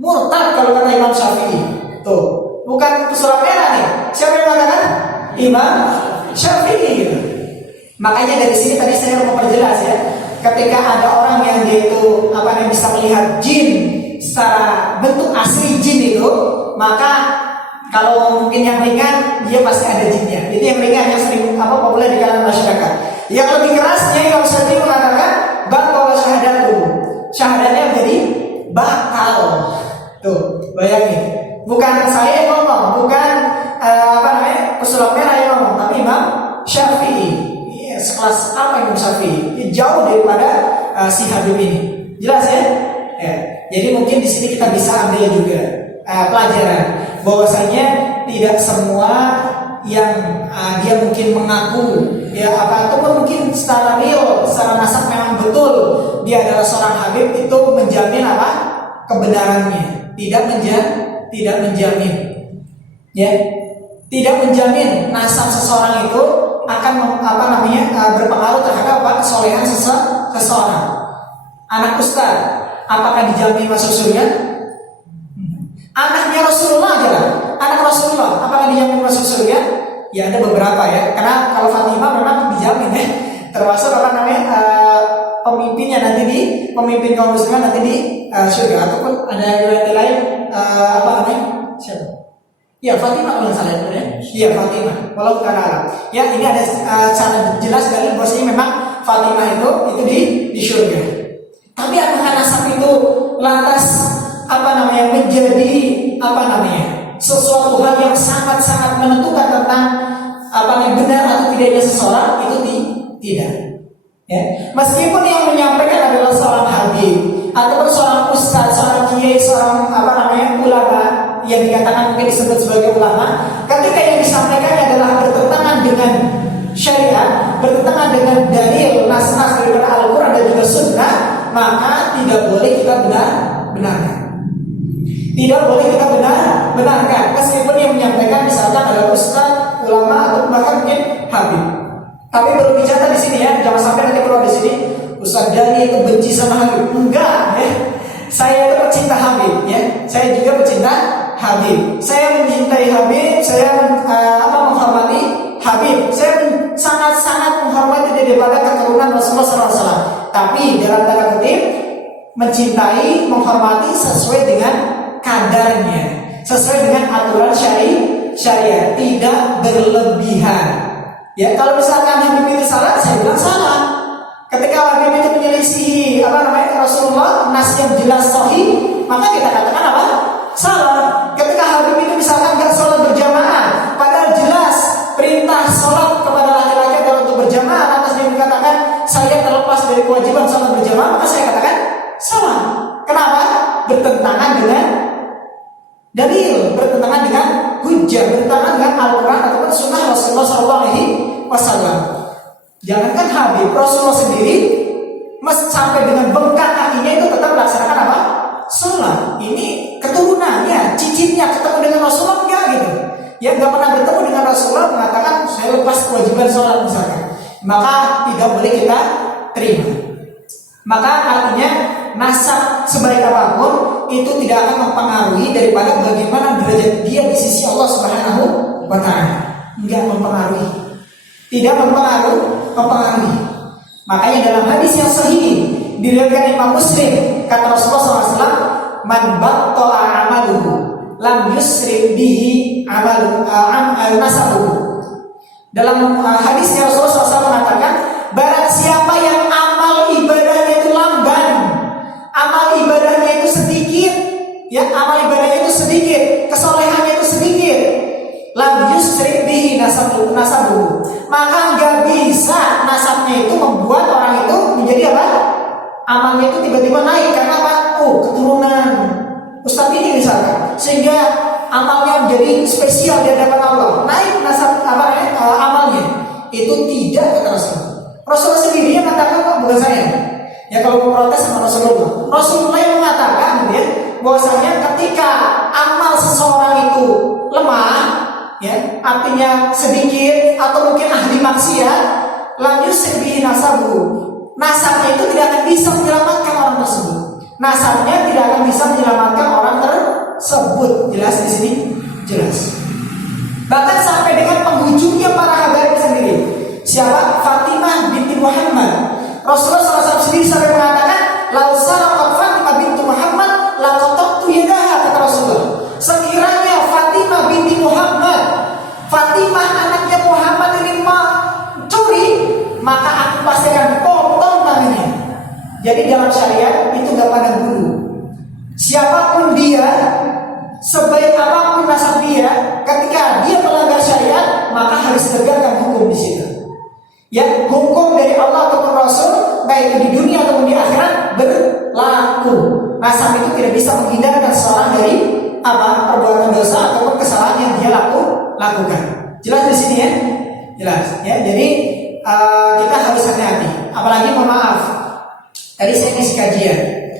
Murtad kalau kata Imam Syafi'i. Tuh, bukan pesulap merah nih. Siapa yang mengatakan? Imam Syafi'i gitu. Makanya dari sini tadi saya mau memperjelas ya. Ketika ada orang yang dia itu yang bisa melihat jin secara bentuk asli jin itu, maka kalau mungkin yang ringan dia pasti ada jinnya. Itu yang ringan yang sering populer di kalangan masyarakat. Yang lebih kerasnya Imam Syafi'i mengatakan batal syahadatu. Syahadatnya menjadi batal. Tuh, bayangin. Bukan saya yang ngomong, bukan pesulap merah yang ngomong, tapi Imam Syafi'i. Sekelas apa Imam Syafi'i? Jauh daripada si Habib ini. Jelas ya? Jadi mungkin di sini kita bisa ambil juga pelajaran bahwasanya tidak semua yang dia mungkin mengaku ataupun mungkin secara real, secara nasab memang betul dia adalah seorang Habib itu menjamin kebenarannya. Tidak menjamin. Ya. Tidak menjamin nasab seseorang itu akan berpengaruh terhadap kesolehan seseorang. Anak ustaz, apakah dijamin masuk surga? Anaknya Rasulullah aja lah. Anak Rasulullah, apakah dijamin masuk surga? Ya ada beberapa ya. Karena kalau Fatimah memang dijamin ya. Termasuk pemimpinnya nanti pemimpin kaum muslimin nanti di surga. Ataupun ada riwayat lain siapa? Ya Fatimah kalau salah ya. Iya Fatimah. Walau karena ya ini ada cara jelas dari bahwasanya memang Fatimah itu di surga. Tapi apakah nasab itu lantas menjadi sesuatu hal yang sangat-sangat menentukan tentang benar atau tidaknya seseorang? Itu tidak. Ya. Meskipun yang menyampaikan adalah seorang habib ataupun seorang ustaz, seorang kiai, seorang ulama yang dikatakan mungkin disebut sebagai ulama, ketika yang disampaikannya adalah bertentangan dengan syariat, bertentangan dengan dalil nas-nas daripada Al-Quran dan juga Sunnah, maka tidak boleh kita benarkan. Tidak boleh kita benarkan meskipun yang menyampaikan misalkan adalah ustaz, ulama atau bahkan mungkin habib. Tapi perlu dicatat di sini ya, jangan sampai nanti keluar di sini Ustaz Dani itu benci sama Habib. Enggak ya. Saya itu pecinta Habib ya. Saya juga pecinta Habib. Saya mencintai Habib, saya menghormati Habib. Saya sangat-sangat menghormati daripada keturunan Rasulullah SAW. Tapi dalam tanda kutip mencintai, menghormati sesuai dengan kadarnya, sesuai dengan aturan syariat, tidak berlebihan. Ya, kalau misalkan Habib itu salah, saya bilang salah. Ketika Habib itu menyelisihi Rasulullah, nas yang jelas sahih, maka kita katakan salah. Ketika Habib itu misalkan nggak sholat berjamaah, padahal jelas perintah sholat kepada laki-laki adalah untuk berjamaah, lantas dia mengatakan saya terlepas dari kewajiban sholat berjamaah, maka saya katakan salah. Kenapa? Bertentangan dengan dalil, bertentangan dengan hujjah, bertentangan dengan Al-Quran ataupun Sunnah Rasulullah SAW. Jangankan Habib, Rasulullah sendiri sampai dengan bengkak kakinya itu tetap melaksanakan sholat. Ini keturunannya, cicitnya ketemu dengan Rasulullah enggak gitu. Ya nggak pernah bertemu dengan Rasulullah mengatakan saya lepas kewajiban sholat misalkan. Maka tidak boleh kita terima. Maka artinya nasab sebaik apapun itu tidak akan mempengaruhi daripada bagaimana derajat dia di sisi Allah Subhanahu wa Ta'ala. Enggak mempengaruhi. Tidak mempengaruhi. Makanya dalam hadis yang sahih diriwayatkan Imam Muslim, kata Rasulullah SAW, man batta'a amaluhu lam yusrif bihi amaluhu nasabuhu. Dalam hadisnya Rasulullah SAW mengatakan, barang siapa yang amal ibadahnya itu lamban, amal ibadahnya itu sedikit, ya amal ibadahnya itu sedikit, kesolehannya itu sedikit, lam yusrif bihi nasabuhu, maka membuat orang itu menjadi apa? Amalnya itu tiba-tiba naik karena apa? Oh, keturunan Ustadz ini misalkan, sehingga amalnya menjadi spesial di hadapan Allah. Naik nasab amalnya. Itu tidak kata Rasulullah. Rasulullah sendiri yang mengatakan, kok bukan saya. Ya kalau mau protes sama Rasulullah. Rasulullah yang mengatakan ya, bahwasanya ketika amal seseorang itu lemah, ya, artinya sedikit atau mungkin ahli maksiat, lanjut sebihi nasabu. Nasabnya itu tidak akan bisa menyelamatkan orang tersebut. Nasabnya tidak akan bisa menyelamatkan orang tersebut. Jelas di sini? Jelas. Bahkan sampai dengan penghujungnya para habaib sendiri. Siapa? Fatimah binti Muhammad. Rasulullah SAW sendiri sampai mengatakan, "Lau saraqat Fatimah binti Muhammad, laqattu yadaha," kata Rasulullah. Sekiranya Fatimah binti Muhammad, Fatimah anaknya Muhammad ini mencuri, maka aku pasti akan potong tangannya. Jadi dalam syariat itu gak pandang bulu. Siapapun dia, sebaik apapun nasab dia, ketika dia melanggar syariat, maka harus tegakkan hukum di situ. Ya, hukum dari Allah ataupun Rasul, baik itu di dunia ataupun di akhirat berlaku. Nasab itu tidak bisa menghindarkan seorang dari apa perbuatan dosa ataupun kesalahan yang dia lakukan. Jelas di sini ya? Jelas. Ya, jadi kita harus hati-hati. Apalagi mohon maaf. Tadi saya ngisi kajian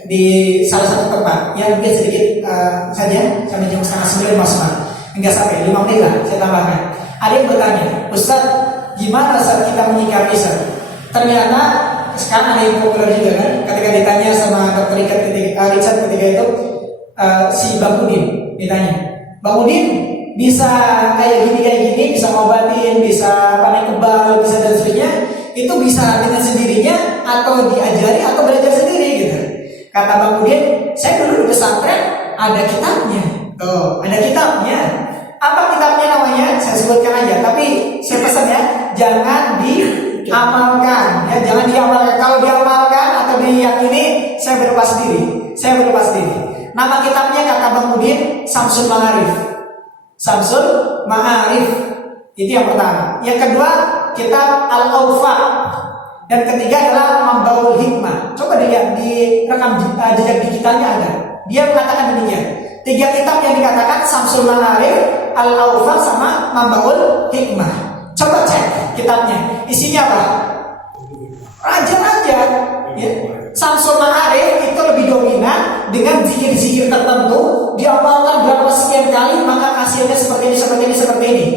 di salah satu tempat, ya mungkin sedikit saja sampai jam 8:30 maksimal, enggak sampai 5 menit lah saya tambahkan. Ada yang bertanya, Ustaz, gimana saat kita menyikapi Ustaz? Ternyata sekarang ada yang populer juga kan, ketika ditanya sama Dr. Richard ketika itu si Bang Udin ditanya, Bang Udin bisa kayak gini, bisa ngobatin, bisa panen kebal, bisa dan seterusnya. Itu bisa dengan sendirinya atau diajari atau belajar sendiri gitu. Kata Bang Udin, saya dulu di pesantren ada kitabnya. Tuh, ada kitabnya. Apa kitabnya namanya? Saya sebutkan aja. Tapi saya pesan ya, jangan diamalkan. Ya, jangan diamalkan. Kalau diamalkan atau diyakini, saya berlepas diri. Nama kitabnya kata Bang Udin, Samsul Ma'arif. Samsul Ma'arif. Itu yang pertama. Yang kedua, kitab Al-Awfa. Dan ketiga adalah Mambaul Hikmah. Coba dilihat di rekam jejak digitalnya ada. Dia mengatakan demikian. 3 kitab yang dikatakan Samsul Ma'arif, Al-Awfa sama Mambaul Hikmah. Coba cek kitabnya. Isinya apa? Raja-raja. Ya. Samsul Ma'arif itu lebih dominan dengan zikir-zikir tertentu. Diamalkan berapa sekian kali maka hasilnya seperti ini.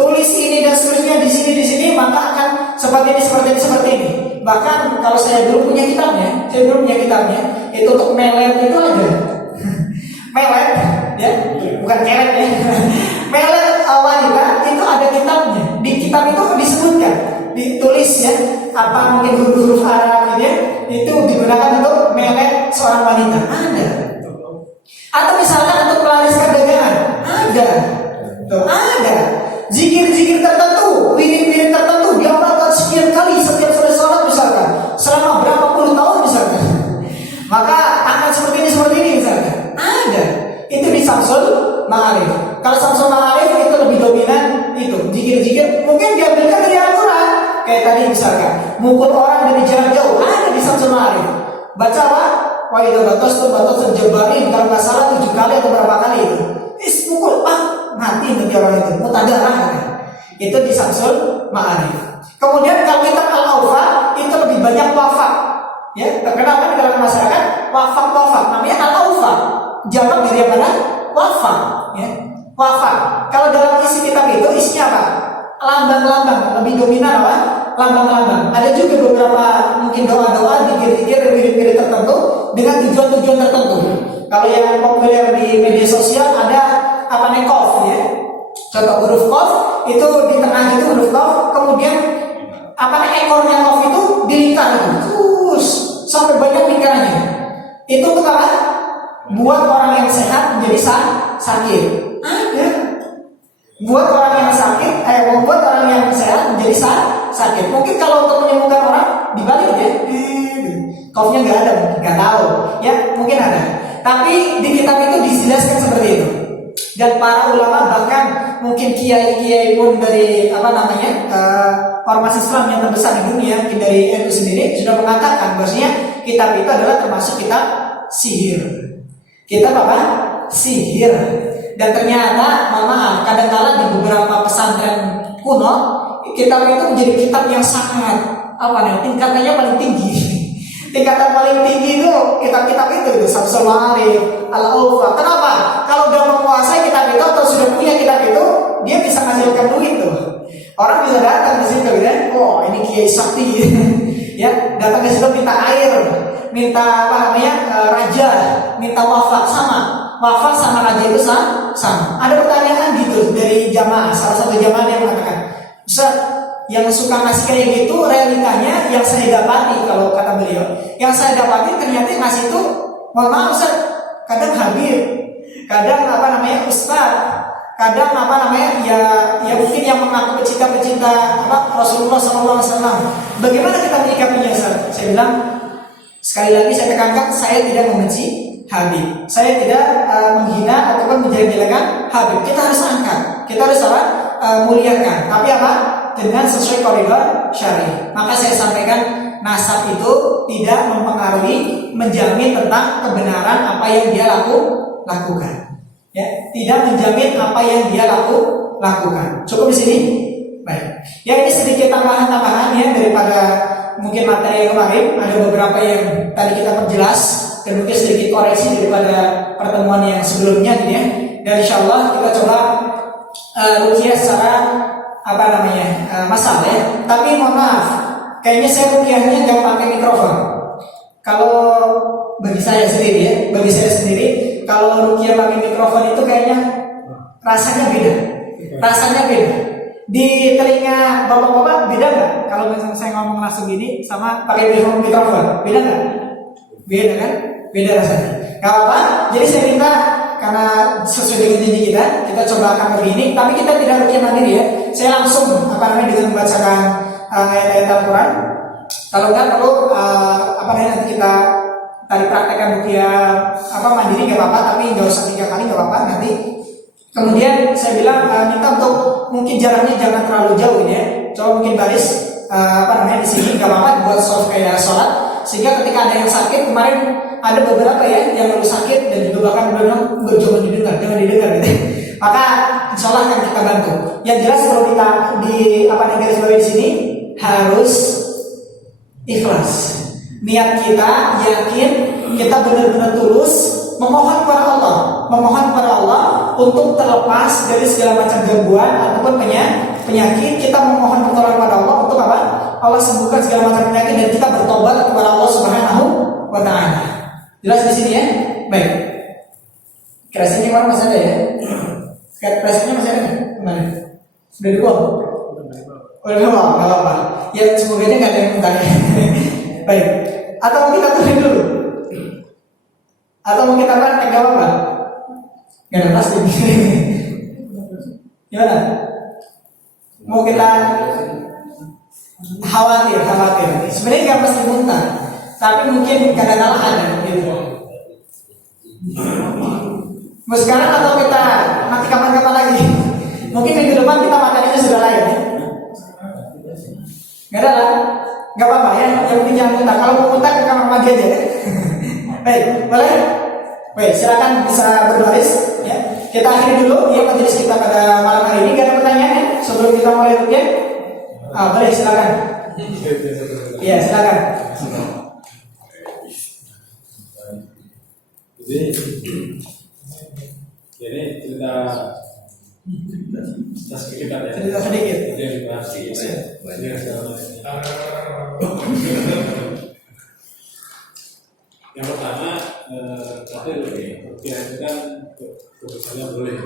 Tulis ini dan seterusnya di sini, maka akan seperti ini. Bahkan kalau saya dulu punya kitabnya, itu untuk melet itu aja. Melet, ya, bukan kelet ya. Melet wanita itu ada kitabnya. Di kitab itu disebutkan, ditulis ya, apa mungkin huruf-huruf Arab itu digunakan untuk melet seorang wanita. Ada. Atau misalkan untuk melariskan dagangan, ada. Tuh, ada. Zikir-zikir tertentu, wirid-wirid tertentu diamalkan sekian kali setiap selesai sholat misalkan, selama berapa puluh tahun misalkan, maka akan seperti ini misalkan. Ada. Itu di Samsul Ma'arif. Kalau Samsul Ma'arif itu lebih dominan itu zikir-zikir, mungkin diambilkan dari Al-Quran. Kayak tadi misalkan, mukul orang dari jarak jauh, ada di Samsul Ma'arif. Baca apa? Wa idza batastum jabarin, kalau nggak salah 7 kali atau berapa kali itu. Mukul mati nanti orang itu, mutadarah. Itu di Samsul Ma'arif. Kemudian kalau kitab Al-Awfa itu lebih banyak wafat. Ya, terkenal kan dalam masyarakat wafat. Namanya Al-Awfa. Jamak dari apa? Wafat. Ya, wafat. Kalau dalam isi kitab itu isinya apa? Lambang-lambang, lebih dominan apa? Lambang-lambang. Ada juga beberapa mungkin doa-doa, dikir-dikir, wirid-wirid tertentu dengan tujuan-tujuan tertentu. Kalau yang populer di media sosial ada apa nekof ya. Contoh huruf kof itu di tengah itu huruf kof, kemudian apa ekornya kof itu dilingkar terus sampai banyak lingkarannya. Itu untuk apa? Buat orang yang sehat menjadi sakit. Ada. Buat orang yang sakit, membuat orang yang sehat menjadi sakit. Mungkin kalau untuk menyembuhkan orang dibalik ya. Kofnya nggak ada, nggak tahu. Ya mungkin ada. Tapi di kitab itu dijelaskan seperti itu. Dan para ulama bahkan mungkin kiai-kiai pun dari ormas Islam yang terbesar di dunia, mungkin dari NU sendiri sudah mengatakan bahwasanya kitab itu adalah termasuk kitab sihir. Kitab apa? Sihir. Dan ternyata, mohon maaf, kadang-kala di beberapa pesantren kuno, kitab itu menjadi kitab yang sangat tingkatannya paling tinggi. Tingkatan paling tinggi itu kitab-kitab itu Samsul Ma'arif, Al-Awfa. Kenapa? Kalau udah menguasai kitab itu atau sudah punya kitab itu, dia bisa menghasilkan duit tuh. Orang bisa datang ke situ kan, oh ini kiai sakti, ya datang ke situ minta air, minta raja, minta wafat sama raja itu sama. Ada pertanyaan gitu dari jamaah, salah satu jamaah yang mengatakan, Ustaz, yang suka ngasih kayak gitu realitanya yang saya dapati, kalau kata beliau, yang saya dapati ternyata ngasih itu, mohon maaf Ustaz, kadang Habib, kadang Ustaz, kadang ya mungkin yang mengaku pecinta Rasulullah SAW. Bagaimana kita menyikapinya Ustaz? Saya bilang, sekali lagi saya tekankan, saya tidak membenci Habib, saya tidak menghina ataupun menjelek-jelekan Habib. Kita harus angkat, kita harus muliakan, tapi dengan sesuai koridor syar'i. Maka saya sampaikan, nasab itu tidak mempengaruhi, menjamin tentang kebenaran apa yang dia lakukan. Ya, tidak menjamin apa yang dia lakukan. Cukup di sini. Baik. Ya, ini sedikit tambahan-tambahan ya daripada mungkin materi yang kemarin. Ada beberapa yang tadi kita perjelas dan mungkin sedikit koreksi daripada pertemuan yang sebelumnya gitu ya. Dan insyaallah kita coba ruqyah secara masalah ya. Tapi mohon maaf, kayaknya saya ruqyahnya nggak pakai mikrofon. Kalau bagi saya sendiri, kalau ruqyah pakai mikrofon itu kayaknya rasanya beda. Di telinga bapak-bapak beda nggak? Kalau misalnya saya ngomong langsung gini sama pakai mikrofon, beda nggak? Beda kan? Beda rasanya. Gak apa-apa. Jadi saya minta, karena sesuai dengan janji kita coba akan begini. Tapi kita tidak ruqyah mandiri ya. Saya langsung dengan membacakan ayat-ayat Al-Quran. Kalau nggak perlu nanti kita tadi praktekkan ruqyah mandiri nggak apa-apa, tapi nggak usah 3 kali nggak apa-apa nanti. Kemudian saya bilang minta untuk mungkin jaraknya jangan terlalu jauh ini ya. Coba mungkin baris di sini nggak apa-apa buat kayak sholat, sehingga ketika ada yang sakit, kemarin ada beberapa ya yang baru sakit dan juga bahkan bilang jangan didengar gitu. Maka insyaallah akan kita bantu. Yang jelas perlu kita garis bawahi di sini harus ikhlas. Niat kita yakin, kita benar-benar tulus memohon kepada Allah untuk terlepas dari segala macam gangguan ataupun penyakit. Kita memohon pertolongan kepada Allah untuk Allah sembuhkan segala macam penyakit, dan kita bertobat kepada Allah Subhanahu wa Ta'ala. Jelas di sini ya? Baik. Kreasinya kemarin masih ada ya? Kreasinya masih ada kemarin? Sudah dibuang? Udah nggak apa-apa. Ya semoga ini nggak ada yang bertanya. Baik. Atau mau kita tulis dulu? Atau mau kita praktek, nggak apa-apa? Nggak ada plastik. Gimana? Mau kita khawatir. Sebenarnya nggak pasti muntah, tapi mungkin kadang-kadang ada gitu. Mau sekarang atau kita nanti kapan-kapan lagi? Mungkin minggu depan kita materinya sudah lain ya? Nggak ada lah, nggak apa-apa ya. Yang penting jangan muntah. Kalau mau muntah ke kamar mandi aja ya. Baik, boleh? Baik, silakan bisa berbaris ya. Kita akhiri dulu ya majelis kita pada malam hari ini. Gak ada pertanyaan ya sebelum kita mulai ruqyah? Boleh, silakan. Iya, silakan. Jadi cerita sedikit ya. Cerita sedikit. Yang pertama, tadi ruqyah itu kan keputusannya boleh.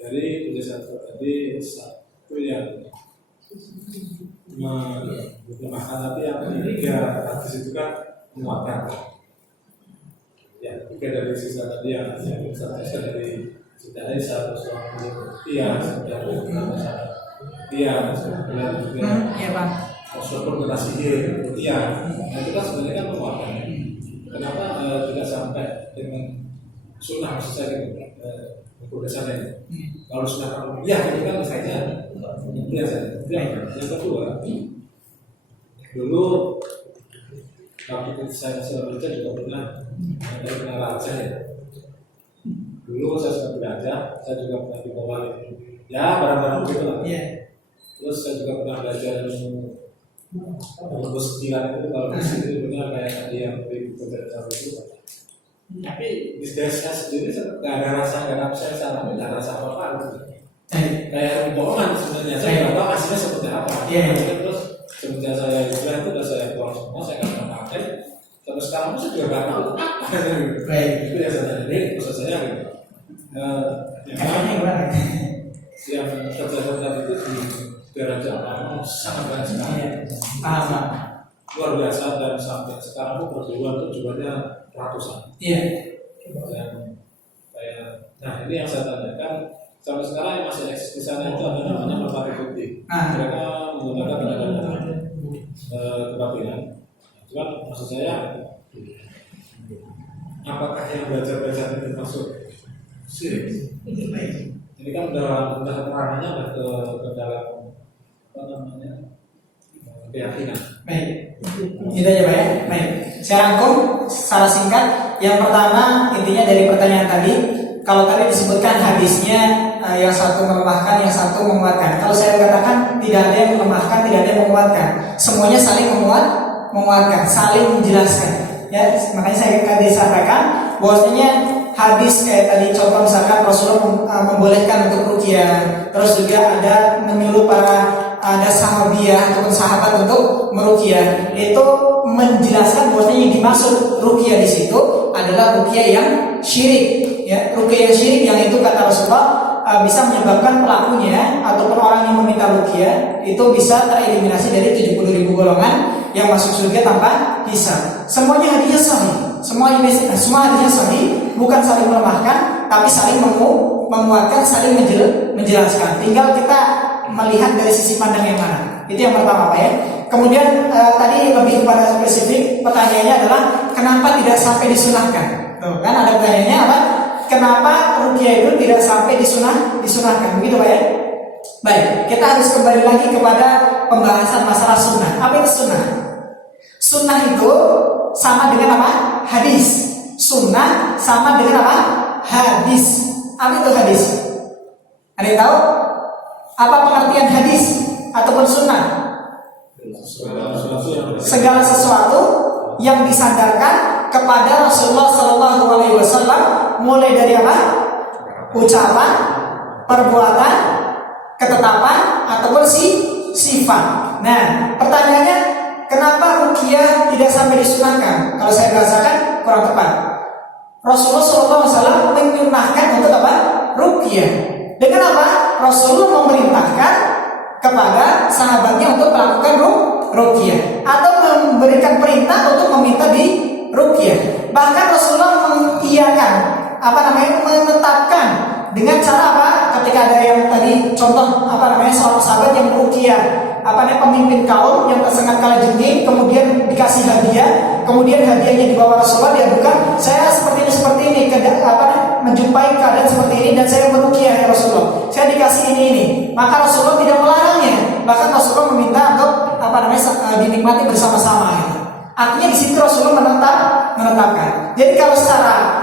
Jadi keputusan tadi satu yang melemahkan, tapi yang ketiga hadis itu kan menguatkan. Ya, tiga dari sisa tadi yang sisa dari sudah Aisyah dari kemudian juga Rasulullah kena sihir nah itu kan sebenarnya kan menguatkan. Kenapa tidak sampai dengan sunnah maksud saya gitu, kebiasaan ini. Kalau sunnah kauliyah itu kan misalnya biasa. Yang kedua, dulu waktu saya baca juga pernah raja ya. Dulu saya sudah belajar, saya juga pernah dibawa ya barang-barang begitu lah. Terus saya juga pernah belajar rumus sembilan itu, kalau di sini benar kayak tadi yang beri beberapa itu. Tapi di saya sendiri nggak ada rasa, nggak ada saya salah, nggak ada rasa apa-apa gitu. Kayak bohongan sebenarnya, saya nggak tahu hasilnya seperti apa. Terus semenjak saya hijrah itu udah saya buang semua, saya nggak pernah pakai. Sampai sekarang saya juga nggak tahu itu ya saya jadi proses saya gitu. Yang terjadi itu di daerah Jawa sangat banyak sekali, luar biasa, dan sampai sekarang itu perjuangan itu jumlahnya ratusan. Nah ini yang saya tanyakan, sampai sekarang yang masih eksis di sana itu ada namanya Merpati Putih. Mereka menggunakan tenaga kebatinan. Cuman maksud saya, apakah yang belajar-belajar ini termasuk syirik? Ini kan udah ranahnya ke dalam apa namanya keyakinan. Baik, itu aja Pak ya. Baik, saya rangkum secara singkat. Yang pertama, intinya dari pertanyaan tadi, kalau tadi disebutkan hadisnya yang satu melemahkan, yang satu menguatkan. Kalau saya katakan tidak ada yang melemahkan, tidak ada yang menguatkan. Semuanya saling menguatkan, saling menjelaskan. Ya, makanya saya tadi sampaikan bahwasanya hadis kayak tadi contoh misalkan Rasulullah membolehkan untuk ruqyah, terus juga ada menyuruh ada sahabiah ataupun sahabat untuk meruqyah, itu menjelaskan bahwasanya yang dimaksud ruqyah di situ adalah ruqyah yang syirik, ya, ruqyah yang syirik yang itu kata Rasulullah bisa menyebabkan pelakunya ataupun orang yang meminta ruqyah itu bisa tereliminasi dari 70.000 golongan yang masuk surga tanpa hisab. Semuanya hadisnya sahih, semua hadisnya sahih, bukan saling melemahkan, tapi saling menguatkan, saling menjelaskan. Tinggal kita melihat dari sisi pandang yang mana. Itu yang pertama Pak ya. Kemudian tadi lebih kepada spesifik, pertanyaannya adalah kenapa tidak sampai disunahkan? Tuh, kan ada pertanyaannya apa? Kenapa ruqyah itu tidak sampai disunahkan? Begitu Pak ya. Baik, kita harus kembali lagi kepada pembahasan masalah sunnah. Apa itu sunnah? Sunnah itu sama dengan apa? Hadis. Sunnah sama dengan apa? Hadis. Apa itu hadis? Ada yang tahu? Apa pengertian hadis ataupun sunnah? Segala sesuatu yang disandarkan kepada Rasulullah SAW, mulai dari apa? Ucapan, perbuatan, ketetapan ataupun sifat. Nah, pertanyaannya, kenapa ruqyah tidak sampai disunahkan? Kalau saya bahasakan kurang tepat. Rasulullah SAW menyunahkan untuk apa? Ruqyah. Dengan apa? Rasulullah memerintahkan kepada sahabatnya untuk melakukan ruqyah atau memberikan perintah untuk meminta di ruqyah. Bahkan Rasulullah mengiyakan, menetapkan dengan cara apa? Ketika ada yang tadi contoh seorang sahabat yang ruqyah, pemimpin kaum yang tersengat kalajengking, kemudian dikasih hadiah, kemudian hadiahnya dibawa Rasulullah, diadukan, saya seperti ini, menjumpai keadaan seperti ini dan saya meruqyah ya Rasulullah, saya dikasih ini. Maka Rasulullah tidak melarangnya, bahkan Rasulullah meminta untuk dinikmati bersama-sama. Gitu. Artinya di situ Rasulullah menetapkan. Jadi kalau secara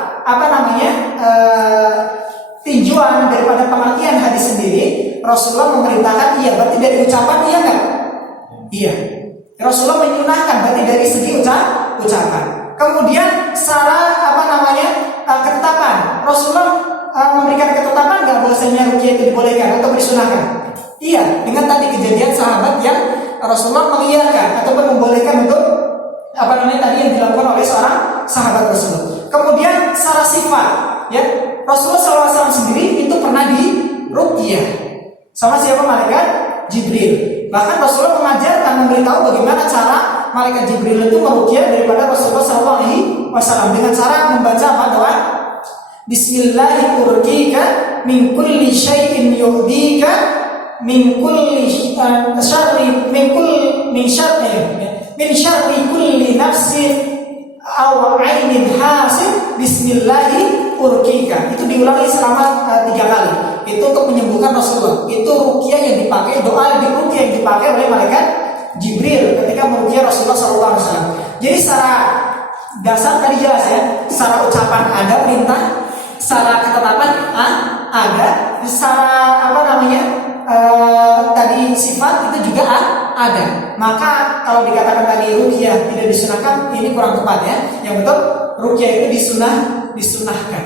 tinjuan daripada pengertian hadis sendiri, Rasulullah memerintahkan, iya, berarti dari ucapan iya enggak? Iya. Rasulullah menyunahkan, berarti dari segi ucapan. Kemudian secara ketetapan, Rasulullah memberikan ketetapan enggak bahwasanya ruqyah itu dibolehkan atau disunahkan? Iya, dengan tadi kejadian sahabat yang Rasulullah mengiyakan ataupun membolehkan untuk tadi yang dilakukan oleh seorang sahabat Rasulullah. Kemudian secara sifat, ya, Rasulullah SAW sendiri itu pernah di ruqyah sama siapa? Malaikat Jibril. Bahkan Rasulullah mengajarkan, memberitahu bagaimana cara malaikat Jibril itu meruqyah daripada Rasulullah SAW dengan cara membaca doa Bismillahirrahmanirrahim, min kulli syai'in yuhdika min kulli syarri min syarri kulli nafsin aw 'ainin hasid, bismillahirrahmanirrahim. urqika. Itu diulangi selama 3 kali. Itu untuk menyembuhkan Rasulullah. Itu ruqyah yang dipakai, doa di ruqyah yang dipakai oleh malaikat Jibril ketika meruqyah Rasulullah SAW. Jadi secara dasar tadi jelas ya, secara ucapan ada perintah, secara ketetapan ada, secara tadi sifat itu juga ada. Maka kalau dikatakan tadi ruqyah tidak disunahkan, ini kurang tepat ya. Yang betul ruqyah itu disunahkan,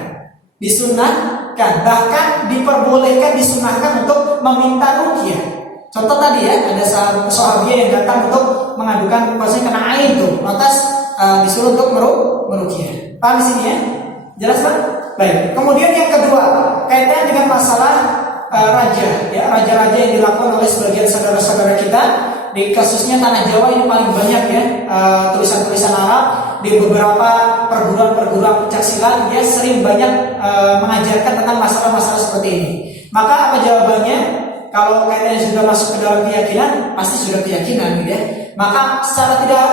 bahkan diperbolehkan, disunahkan untuk meminta ruqyah. Contoh tadi ya, ada sahabat yang datang untuk mengadukan bahwasanya kena ain tuh, lantas disuruh untuk meruqyah. Paham di sini ya? Jelas Pak? Baik. Kemudian yang kedua, kaitan dengan masalah raja, ya, raja-raja yang dilakukan oleh sebagian saudara-saudara kita. Di kasusnya tanah Jawa ini paling banyak ya, tulisan-tulisan Arab di beberapa perguruan-perguruan pencaksilat dia sering banyak mengajarkan tentang masalah-masalah seperti ini. Maka apa jawabannya? Kalau kaitannya sudah masuk ke dalam keyakinan, pasti sudah keyakinan gitu ya. Maka secara tidak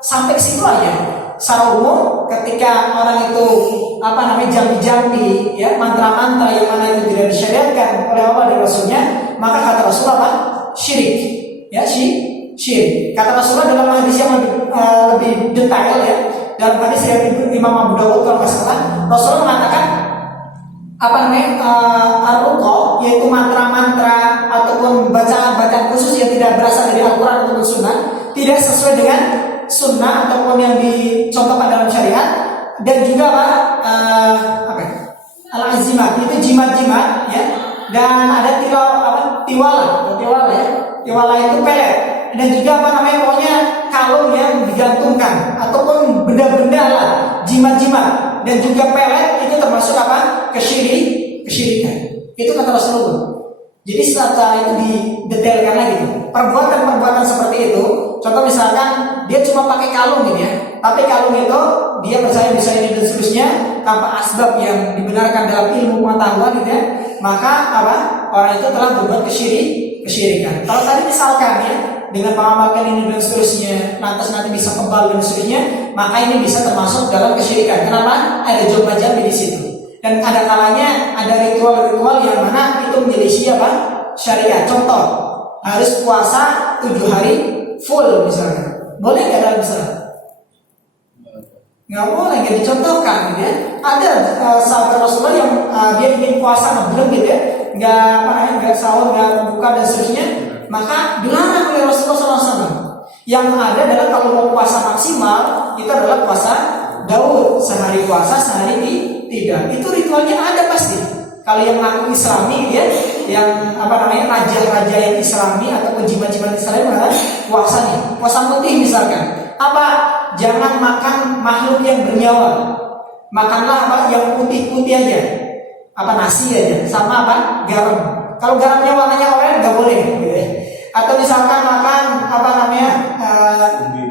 sampai ke situ aja. Secara umum ketika orang itu jambi-jambi ya, mantra-mantra yang mana itu tidak disyariatkan oleh Allah dan Rasulnya, maka kata Rasulullah syirik. Ya, syirik. Kata Rasulullah dalam hadis yang lebih detail ya, dalam hadis yang Imam Abu Dawud kalau nggak salah, Rasulullah mengatakan ar-ruqa, yaitu mantra-mantra ataupun bacaan-bacaan khusus yang tidak berasal dari Al-Quran ataupun Sunnah, tidak sesuai dengan Sunnah ataupun yang dicontohkan dalam syariat, dan juga al-azimat, itu jimat-jimat ya, dan ada tiwala ya. Tiwala itu pelet, dan juga pokoknya kalung yang digantungkan ataupun benda-benda lah, jimat-jimat, dan juga pelet itu termasuk kesyirikan. Itu kata Rasulullah. Jadi setelah itu didetailkan lagi perbuatan-perbuatan seperti itu. Contoh misalkan dia cuma pakai kalung gitu ya, tapi kalung itu dia percaya bisa ini dan seterusnya tanpa asbab yang dibenarkan dalam ilmu pengetahuan gitu ya, maka orang itu telah berbuat kesyirikan. Kalau tadi misalkan ya dengan mengamalkan ini dan seterusnya, lantas nanti bisa kebal dan seterusnya, maka ini bisa termasuk dalam kesyirikan. Kenapa? Ada jumlah jambi di situ. Dan ada kalanya ada ritual-ritual yang mana itu menyelisih syariat. Contoh, harus puasa 7 hari full misalnya. Boleh nggak dalam Islam? Nggak boleh, nggak dicontohkan gitu ya. Ada sahabat Rasulullah yang dia ingin puasa ngebleng gitu ya, nggak sahur, nggak buka dan seterusnya, maka dilarang oleh Rasulullah SAW. Yang ada adalah kalau mau puasa maksimal itu adalah puasa Daud, sehari puasa sehari tidak. Itu ritualnya ada pasti. Kalau yang mengaku Islami ya, yang raja-raja yang Islami ataupun jimat-jimat Islami adalah puasa nih, puasa putih misalkan. Jangan makan makhluk yang bernyawa. Makanlah yang putih-putih aja. Nasi aja, sama garam. Kalau garamnya warnanya oranye nggak boleh gitu ya. Atau misalkan makan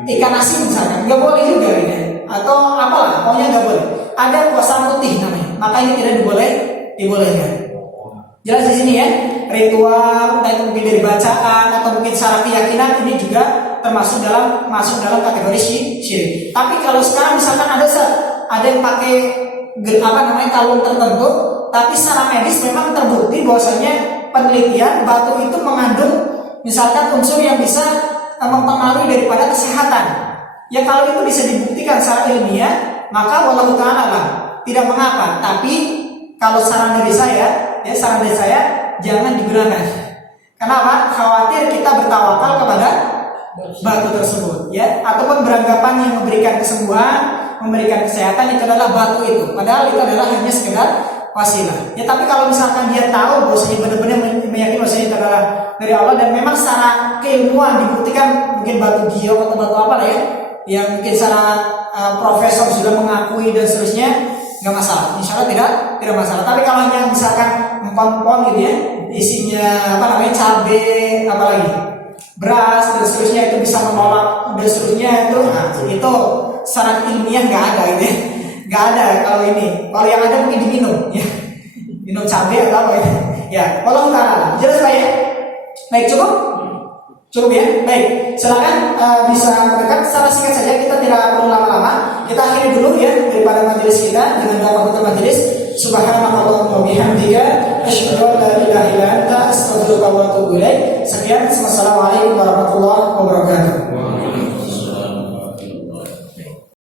ikan asin misalkan, nggak boleh juga gitu ya. Atau pokoknya nggak boleh. Ada puasa putih namanya, maka ini tidak dibolehkan. Jelas di sini ya, ritual entah itu mungkin dari bacaan atau mungkin secara keyakinan ini juga masuk dalam kategori syirik. Tapi kalau sekarang misalkan ada yang pakai kalung tertentu, tapi secara medis memang terbukti bahwasanya penelitian batu itu mengandung misalkan unsur yang bisa mempengaruhi daripada kesehatan. Ya kalau itu bisa dibuktikan secara ilmiah, maka wallahu ta'ala tidak mengapa. Tapi kalau saran dari saya jangan digunakan. Kenapa? Khawatir kita bertawakal kepada batu tersebut, ya, ataupun beranggapan yang memberikan kesembuhan, memberikan kesehatan itu adalah batu itu. Padahal itu adalah hanya sekedar wasilah. Ya, tapi kalau misalkan dia tahu bahwasanya benar-benar meyakini bahwasanya itu adalah dari Allah dan memang secara keilmuan dibuktikan, mungkin batu giok atau batu apa lah ya, yang mungkin secara profesor sudah mengakui dan seterusnya, nggak masalah. Insya Allah tidak masalah. Tapi kalau hanya misalkan empon-empon gitu ya, isinya cabai, apalagi beras dan seterusnya, itu bisa menolak dan seterusnya, itu secara ilmiah nggak ada gitu ya. Nggak ada kalau ini. Kalau yang ada mungkin diminum ya. Minum cabai atau apa gitu. Ya, kalau enggak jelas Pak ya. Baik, cukup ya. Baik, silakan bisa mendekat secara singkat saja, kita tidak perlu lama-lama. Kita akhiri dulu ya daripada majelis kita dengan doa penutup majelis. Subhanakallahumma bihamdika asyhadu an la ilaha illa anta astaghfiruka wa atubu ilaik. Sekian, wassalamualaikum